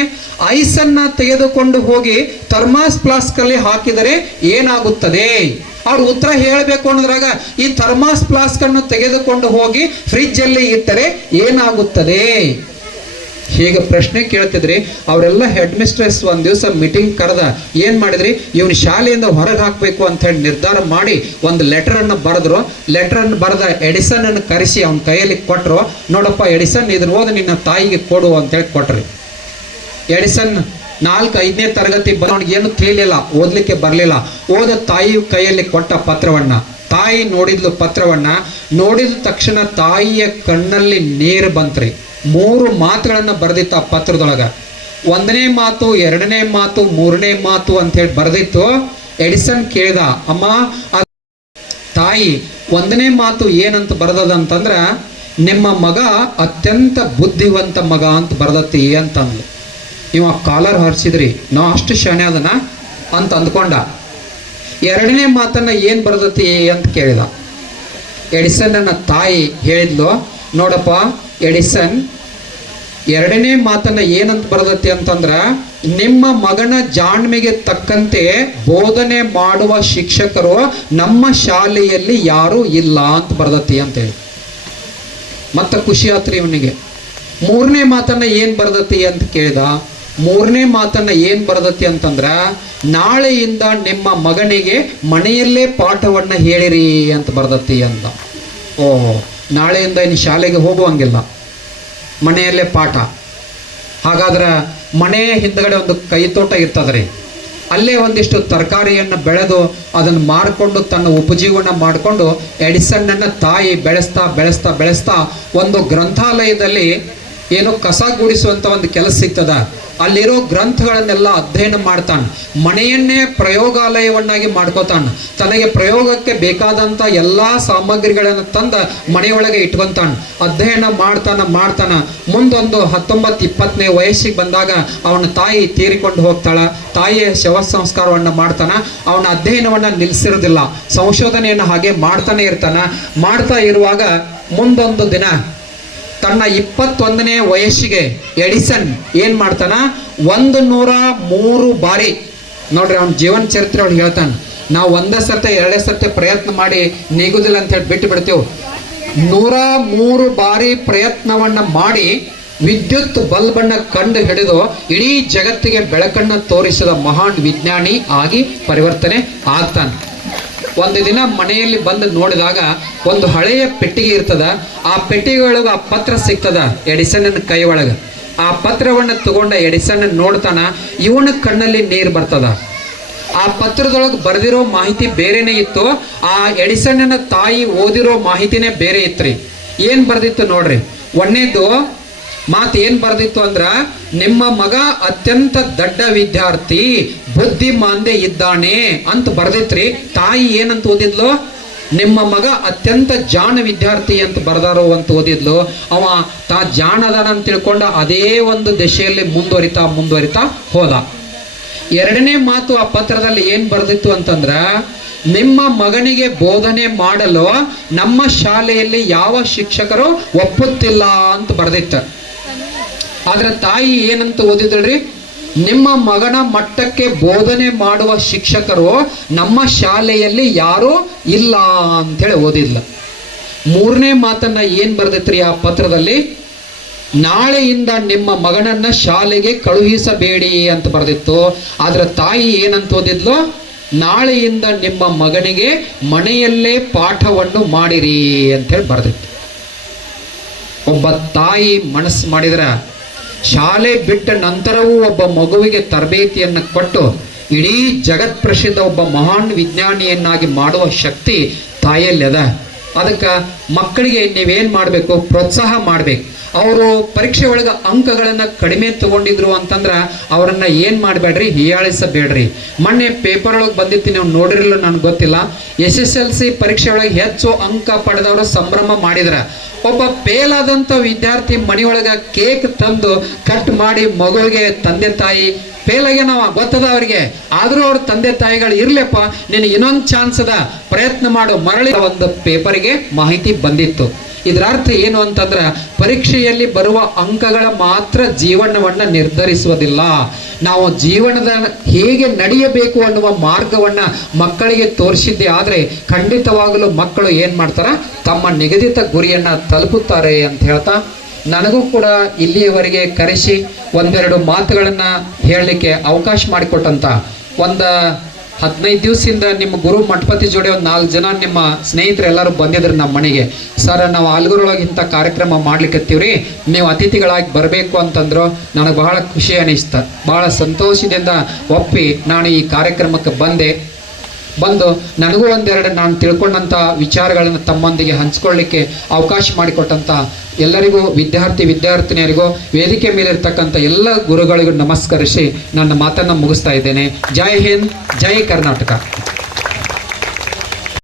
ಐಸನ್ನ ತೆಗೆದುಕೊಂಡು ಹೋಗಿ ಥರ್ಮಾಸ್ ಫ್ಲಾಸ್ಕ್ ಅಲ್ಲಿ ಹಾಕಿದರೆ ಏನಾಗುತ್ತದೆ? ಅವ್ರು ಉತ್ತರ ಹೇಳಬೇಕು ಅನ್ನೋದ್ರಾಗ ಈ ಥರ್ಮಾಸ್ ಫ್ಲಾಸ್ಕ್ ಅನ್ನು ತೆಗೆದುಕೊಂಡು ಹೋಗಿ ಫ್ರಿಜ್ ಅಲ್ಲಿ ಇಟ್ಟರೆ ಏನಾಗುತ್ತದೆ? ಹೀಗೆ ಪ್ರಶ್ನೆ ಕೇಳ್ತಿದ್ರಿ. ಅವರೆಲ್ಲ ಹೆಡ್ ಮಿಸ್ಟ್ರೆಸ್ ಒಂದ್ ದಿವಸ ಮೀಟಿಂಗ್ ಕರೆದ ಏನ್ ಮಾಡಿದ್ರಿ, ಇವನ್ ಶಾಲೆಯಿಂದ ಹೊರಗೆ ಹಾಕ್ಬೇಕು ಅಂತ ಹೇಳಿ ನಿರ್ಧಾರ ಮಾಡಿ ಒಂದು ಲೆಟರ್ ಅನ್ನು ಬರೆದ್ರು. ಲೆಟರ್ ಅನ್ನು ಬರೆದ ಎಡಿಸನ್ ಅನ್ನು ಕರೆಸಿ ಅವನ ಕೈಯಲ್ಲಿ ಕೊಟ್ಟರು. ನೋಡಪ್ಪ ಎಡಿಸನ್, ಇದನ್ನ ಓದಿ ನಿನ್ನ ತಾಯಿಗೆ ಕೊಡು ಅಂತೇಳಿ ಕೊಟ್ರಿ. ಎಡಿಸನ್ 4-5ನೇ ತರಗತಿ ಅವನಿಗೆ ಏನು ತಿಳಿಲಿಲ್ಲ, ಓದ್ಲಿಕ್ಕೆ ಬರಲಿಲ್ಲ. ಓದ ತಾಯಿ ಕೈಯಲ್ಲಿ ಕೊಟ್ಟ ಪತ್ರವನ್ನ ತಾಯಿ ನೋಡಿದ್ಲು. ಪತ್ರವನ್ನ ನೋಡಿದ ತಕ್ಷಣ ತಾಯಿಯ ಕಣ್ಣಲ್ಲಿ ನೀರು ಬಂತ್ರಿ. 3 ಮಾತುಗಳನ್ನ ಬರೆದಿತ್ತು ಆ ಪತ್ರದೊಳಗ. 1ನೇ ಮಾತು, 2ನೇ ಮಾತು, 3ನೇ ಮಾತು ಅಂತ ಹೇಳಿ ಬರೆದಿತ್ತು. ಎಡಿಸನ್ ಕೇಳಿದ, ಅಮ್ಮ ತಾಯಿ 1ನೇ ಮಾತು ಏನಂತ ಬರೆದದ ಅಂತಂದ್ರ, ನಿಮ್ಮ ಮಗ ಅತ್ಯಂತ ಬುದ್ಧಿವಂತ ಮಗ ಅಂತ ಬರೆದತ್ತಿ ಅಂತಂದ್ಲು. ಇವ ಕಾಲರ್ ಹರಿಸಿದ್ರಿ, ನಾವು ಅಷ್ಟು ಶಾಣೆ ಅದನ ಅಂತ ಅಂದ್ಕೊಂಡ. 2ನೇ ಮಾತನ್ನ ಏನ್ ಬರೆದತಿ ಅಂತ ಕೇಳಿದ. ಎಡಿಸನ್ ನನ್ನ ತಾಯಿ ಹೇಳಿದ್ಲು, ನೋಡಪ್ಪ ಎಡಿಸನ್, 2ನೇ ಮಾತನ್ನ ಏನಂತ ಬರೆದತಿ ಅಂತಂದ್ರ, ನಿಮ್ಮ ಮಗನ ಜಾಣ್ಮೆಗೆ ತಕ್ಕಂತೆ ಬೋಧನೆ ಮಾಡುವ ಶಿಕ್ಷಕರು ನಮ್ಮ ಶಾಲೆಯಲ್ಲಿ ಯಾರೂ ಇಲ್ಲ ಅಂತ ಬರೆದತಿ ಅಂತೇಳಿ. ಮತ್ತ ಖುಷಿ ಆತ್ರಿ ಇವನಿಗೆ. 3ನೇ ಮಾತನ್ನ ಏನ್ ಬರೆದತಿ ಅಂತ ಕೇಳಿದ. 3ನೇ ಮಾತನ್ನ ಏನ್ ಬರೆದತಿ ಅಂತಂದ್ರ, ನಾಳೆಯಿಂದ ನಿಮ್ಮ ಮಗನಿಗೆ ಮನೆಯಲ್ಲೇ ಪಾಠವನ್ನ ಹೇಳಿರಿ ಅಂತ ಬರೆದತಿ ಅಂತ. ಓ, ನಾಳೆಯಿಂದ ಇನ್ನು ಶಾಲೆಗೆ ಹೋಗುವಂಗಿಲ್ಲ, ಮನೆಯಲ್ಲೇ ಪಾಠ. ಹಾಗಾದ್ರೆ ಮನೆಯ ಹಿಂದ್ಗಡೆ ಒಂದು ಕೈತೋಟ ಇರ್ತದ್ರಿ, ಅಲ್ಲೇ ಒಂದಿಷ್ಟು ತರಕಾರಿಯನ್ನು ಬೆಳೆದು ಅದನ್ನು ಮಾರ್ಕೊಂಡು ತನ್ನ ಉಪಜೀವನ ಮಾಡಿಕೊಂಡು ಎಡಿಸನ್ನ ತಾಯಿ ಬೆಳೆಸ್ತಾ ಬೆಳೆಸ್ತಾ ಬೆಳೆಸ್ತಾ ಒಂದು ಗ್ರಂಥಾಲಯದಲ್ಲಿ ಏನೋ ಕಸ ಗುಡಿಸುವಂತ ಒಂದು ಕೆಲಸ ಸಿಗ್ತದ. ಅಲ್ಲಿರೋ ಗ್ರಂಥಗಳನ್ನೆಲ್ಲ ಅಧ್ಯಯನ ಮಾಡ್ತಾನೆ. ಮನೆಯನ್ನೇ ಪ್ರಯೋಗಾಲಯವನ್ನಾಗಿ ಮಾಡ್ಕೋತಾನ. ತನಗೆ ಪ್ರಯೋಗಕ್ಕೆ ಬೇಕಾದಂಥ ಎಲ್ಲ ಸಾಮಗ್ರಿಗಳನ್ನು ತಂದ ಮನೆಯೊಳಗೆ ಇಟ್ಕೊಂತಾನ. ಅಧ್ಯಯನ ಮಾಡ್ತಾನ. ಮುಂದೊಂದು 19-20ನೇ ವಯಸ್ಸಿಗೆ ಬಂದಾಗ ಅವನ ತಾಯಿ ತೀರಿಕೊಂಡು ಹೋಗ್ತಾಳ. ತಾಯಿಯ ಶವ ಸಂಸ್ಕಾರವನ್ನು ಮಾಡ್ತಾನ. ಅವನ ಅಧ್ಯಯನವನ್ನ ನಿಲ್ಲಿಸಿರೋದಿಲ್ಲ, ಸಂಶೋಧನೆಯನ್ನು ಹಾಗೆ ಮಾಡ್ತಾನೆ ಇರ್ತಾನ. ಮಾಡ್ತಾ ಇರುವಾಗ ಮುಂದೊಂದು ದಿನ ತನ್ನ 21ನೇ ವಯಸ್ಸಿಗೆ ಎಡಿಸನ್ ಏನ್ ಮಾಡ್ತಾನ, 103 ಬಾರಿ ನೋಡ್ರಿ ಅವನ ಜೀವನ ಚರಿತ್ರೆ ಅವ್ರು ಹೇಳ್ತಾನೆ. ನಾವು 1 ಸರ್ತಿ 2 ಸರ್ತಿ ಪ್ರಯತ್ನ ಮಾಡಿ ನೀಗುದಿಲ್ಲ ಅಂತ ಹೇಳಿ ಬಿಟ್ಟು ಬಿಡ್ತೇವೆ. 103 ಬಾರಿ ಪ್ರಯತ್ನವನ್ನ ಮಾಡಿ ವಿದ್ಯುತ್ ಬಲ್ಬನ್ನ ಕಂಡು ಹಿಡಿದು ಇಡೀ ಜಗತ್ತಿಗೆ ಬೆಳಕನ್ನು ತೋರಿಸಿದ ಮಹಾನ್ ವಿಜ್ಞಾನಿ ಆಗಿ ಪರಿವರ್ತನೆ ಆಗ್ತಾನೆ. ಒಂದು ದಿನ ಮನೆಯಲ್ಲಿ ಬಂದು ನೋಡಿದಾಗ ಒಂದು ಹಳೆಯ ಪೆಟ್ಟಿಗೆ ಇರ್ತದ. ಆ ಪೆಟ್ಟಿಗೆ ಒಳಗೆ ಆ ಪತ್ರ ಸಿಗ್ತದ ಎಡಿಸನ್ನ ಕೈ ಒಳಗೆ. ಆ ಪತ್ರವನ್ನು ತಗೊಂಡ ಎಡಿಸನ್ ನೋಡ್ತಾನ, ಇವನ ಕಣ್ಣಲ್ಲಿ ನೀರು ಬರ್ತದ. ಆ ಪತ್ರದೊಳಗೆ ಬರೆದಿರೋ ಮಾಹಿತಿ ಬೇರೆನೇ ಇತ್ತು, ಆ ಎಡಿಸನ್ನ ತಾಯಿ ಓದಿರೋ ಮಾಹಿತಿನೇ ಬೇರೆ ಇತ್ರಿ. ಏನ್ ಬರ್ದಿತ್ತು ನೋಡ್ರಿ. ಒಂದೇದು ಮಾತು ಏನ್ ಬರ್ದಿತ್ತು ಅಂದ್ರ, ನಿಮ್ಮ ಮಗ ಅತ್ಯಂತ ದಡ್ಡ ವಿದ್ಯಾರ್ಥಿ, ಬುದ್ಧಿಮಾಂದ್ಯ ಇದ್ದಾನೆ ಅಂತ ಬರ್ದಿತ್ರಿ. ತಾಯಿ ಏನಂತ ಓದಿದ್ಲು, ನಿಮ್ಮ ಮಗ ಅತ್ಯಂತ ಜಾಣ ವಿದ್ಯಾರ್ಥಿ ಅಂತ ಬರ್ದಾರೋ ಅಂತ ಓದಿದ್ಲು. ಅವ ಜಾಣ ಅದಾನ ಅಂತ ತಿಳ್ಕೊಂಡ ಅದೇ ಒಂದು ದಿಶೆಯಲ್ಲಿ ಮುಂದುವರಿತಾ ಹೋದ. ಎರಡನೇ ಮಾತು ಆ ಪತ್ರದಲ್ಲಿ ಏನ್ ಬರ್ದಿತ್ತು ಅಂತಂದ್ರ, ನಿಮ್ಮ ಮಗನಿಗೆ ಬೋಧನೆ ಮಾಡಲು ನಮ್ಮ ಶಾಲೆಯಲ್ಲಿ ಯಾವ ಶಿಕ್ಷಕರು ಒಪ್ಪುತ್ತಿಲ್ಲ ಅಂತ ಬರ್ದಿತ್ತು. ಆದ್ರೆ ತಾಯಿ ಏನಂತ ಓದಿದ್ರಿ, ನಿಮ್ಮ ಮಗನ ಮಟ್ಟಕ್ಕೆ ಬೋಧನೆ ಮಾಡುವ ಶಿಕ್ಷಕರು ನಮ್ಮ ಶಾಲೆಯಲ್ಲಿ ಯಾರೂ ಇಲ್ಲ ಅಂತೇಳಿ ಓದಿಲ್ಲ. ಮೂರನೇ ಮಾತನ್ನ ಏನ್ ಬರ್ದಿತ್ರಿ ಆ ಪತ್ರದಲ್ಲಿ, ನಾಳೆಯಿಂದ ನಿಮ್ಮ ಮಗನನ್ನ ಶಾಲೆಗೆ ಕಳುಹಿಸಬೇಡಿ ಅಂತ ಬರ್ದಿತ್ತು. ಆದ್ರೆ ತಾಯಿ ಏನಂತ ಓದಿದ್ಲು, ನಾಳೆಯಿಂದ ನಿಮ್ಮ ಮಗನಿಗೆ ಮನೆಯಲ್ಲೇ ಪಾಠವನ್ನು ಮಾಡಿರಿ ಅಂತೇಳಿ ಬರ್ದಿತ್ತು. ಒಬ್ಬ ತಾಯಿ ಮನಸ್ಸು ಮಾಡಿದ್ರ ಶಾಲೆ ಬಿಟ್ಟ ನಂತರವೂ ಒಬ್ಬ ಮಗುವಿಗೆ ತರಬೇತಿಯನ್ನು ಕೊಟ್ಟು ಇಡೀ ಜಗತ್ ಪ್ರಸಿದ್ಧ ಒಬ್ಬ ಮಹಾನ್ ವಿಜ್ಞಾನಿಯನ್ನಾಗಿ ಮಾಡುವ ಶಕ್ತಿ ತಾಯಿಯಲ್ಲಿ ಅದ. ಅದಕ್ಕೆ ಮಕ್ಕಳಿಗೆ ನೀವೇನ್ ಮಾಡಬೇಕು, ಪ್ರೋತ್ಸಾಹ ಮಾಡ್ಬೇಕು. ಅವರು ಪರೀಕ್ಷೆ ಒಳಗೆ ಅಂಕಗಳನ್ನು ಕಡಿಮೆ ತಗೊಂಡಿದ್ರು ಅಂತಂದ್ರೆ ಅವರನ್ನ ಏನ್ ಮಾಡಬೇಡ್ರಿ, ಹೀಯಾಳಿಸಬೇಡ್ರಿ. ಮೊನ್ನೆ ಪೇಪರ್ ಒಳಗೆ ಬಂದಿತ್ತು, ನೀವು ನೋಡಿರಲಿಲ್ಲ ನನಗೆ ಗೊತ್ತಿಲ್ಲ. SSLC ಪರೀಕ್ಷೆ ಒಳಗೆ ಹೆಚ್ಚು ಅಂಕ ಪಡೆದವರು ಸಂಭ್ರಮ ಮಾಡಿದ್ರ. ಒಬ್ಬ ಫೇಲ್ ಆದಂಥ ವಿದ್ಯಾರ್ಥಿ ಮನೆಯೊಳಗೆ ಕೇಕ್ ತಂದು ಕಟ್ ಮಾಡಿ ಮಗುವಿಗೆ ತಂದೆ ತಾಯಿ ಫೇಲ್ ಆಗ್ಯಾನವ ಗೊತ್ತದ ಅವ್ರಿಗೆ, ಆದರೂ ಅವ್ರ ತಂದೆ ತಾಯಿಗಳು ಇರ್ಲಪ್ಪ ನಿನಗೆ ಇನ್ನೊಂದು ಚಾನ್ಸ್ ಅದ, ಪ್ರಯತ್ನ ಮಾಡು, ಮರಳಿ ಒಂದು ಪೇಪರಿಗೆ ಮಾಹಿತಿ ಬಂದಿತ್ತು. ಇದರ ಅರ್ಥ ಏನು ಅಂತಂದ್ರೆ, ಪರೀಕ್ಷೆಯಲ್ಲಿ ಬರುವ ಅಂಕಗಳ ಮಾತ್ರ ಜೀವನವನ್ನ ನಿರ್ಧರಿಸುವುದಿಲ್ಲ. ನಾವು ಜೀವನದ ಹೇಗೆ ನಡೆಯಬೇಕು ಅನ್ನುವ ಮಾರ್ಗವನ್ನ ಮಕ್ಕಳಿಗೆ ತೋರಿಸಿದ್ದೆ ಆದ್ರೆ ಖಂಡಿತವಾಗಲೂ ಮಕ್ಕಳು ಏನ್ ಮಾಡ್ತಾರ, ತಮ್ಮ ನಿಗದಿತ ಗುರಿಯನ್ನ ತಲುಪುತ್ತಾರೆ ಅಂತ ಹೇಳ್ತಾ, ನನಗೂ ಕೂಡ ಇಲ್ಲಿಯವರೆಗೆ ಕರೆಸಿ ಒಂದೆರಡು ಮಾತುಗಳನ್ನ ಹೇಳಲಿಕ್ಕೆ ಅವಕಾಶ ಮಾಡಿಕೊಟ್ಟಂತ 15 ದಿವಸದಿಂದ ನಿಮ್ಮ ಗುರು ಮಠಪತಿ ಜೋಡಿ ಒಂದು 4 ಜನ ನಿಮ್ಮ ಸ್ನೇಹಿತರು ಎಲ್ಲರೂ ಬಂದಿದ್ರು ನಮ್ಮ ಮನೆಗೆ. ಸರ್, ನಾವು ಆಲ್ಗೂರೊಳಗೆ ಇಂಥ ಕಾರ್ಯಕ್ರಮ ಮಾಡ್ಲಿಕ್ಕತ್ತೀವ್ರಿ, ನೀವು ಅತಿಥಿಗಳಾಗಿ ಬರಬೇಕು ಅಂತಂದ್ರು. ನನಗೆ ಬಹಳ ಖುಷಿ ಅನಿಸ್ತ, ಬಹಳ ಸಂತೋಷದಿಂದ ಒಪ್ಪಿ ನಾನು ಈ ಕಾರ್ಯಕ್ರಮಕ್ಕೆ ಬಂದು ನನಗೂ ಒಂದೆರಡು ನಾನು ತಿಳ್ಕೊಂಡಂಥ ವಿಚಾರಗಳನ್ನು ತಮ್ಮೊಂದಿಗೆ ಹಂಚ್ಕೊಳ್ಳಿಕ್ಕೆ ಅವಕಾಶ ಮಾಡಿಕೊಟ್ಟಂಥ ಎಲ್ಲರಿಗೂ, ವಿದ್ಯಾರ್ಥಿನಿಯರಿಗೂ, ವೇದಿಕೆ ಮೇಲಿರ್ತಕ್ಕಂಥ ಎಲ್ಲ ಗುರುಗಳಿಗೂ ನಮಸ್ಕರಿಸಿ ನನ್ನ ಮಾತನ್ನು ಮುಗಿಸ್ತಾ ಇದ್ದೇನೆ. ಜೈ ಹಿಂದ್, ಜೈ ಕರ್ನಾಟಕ.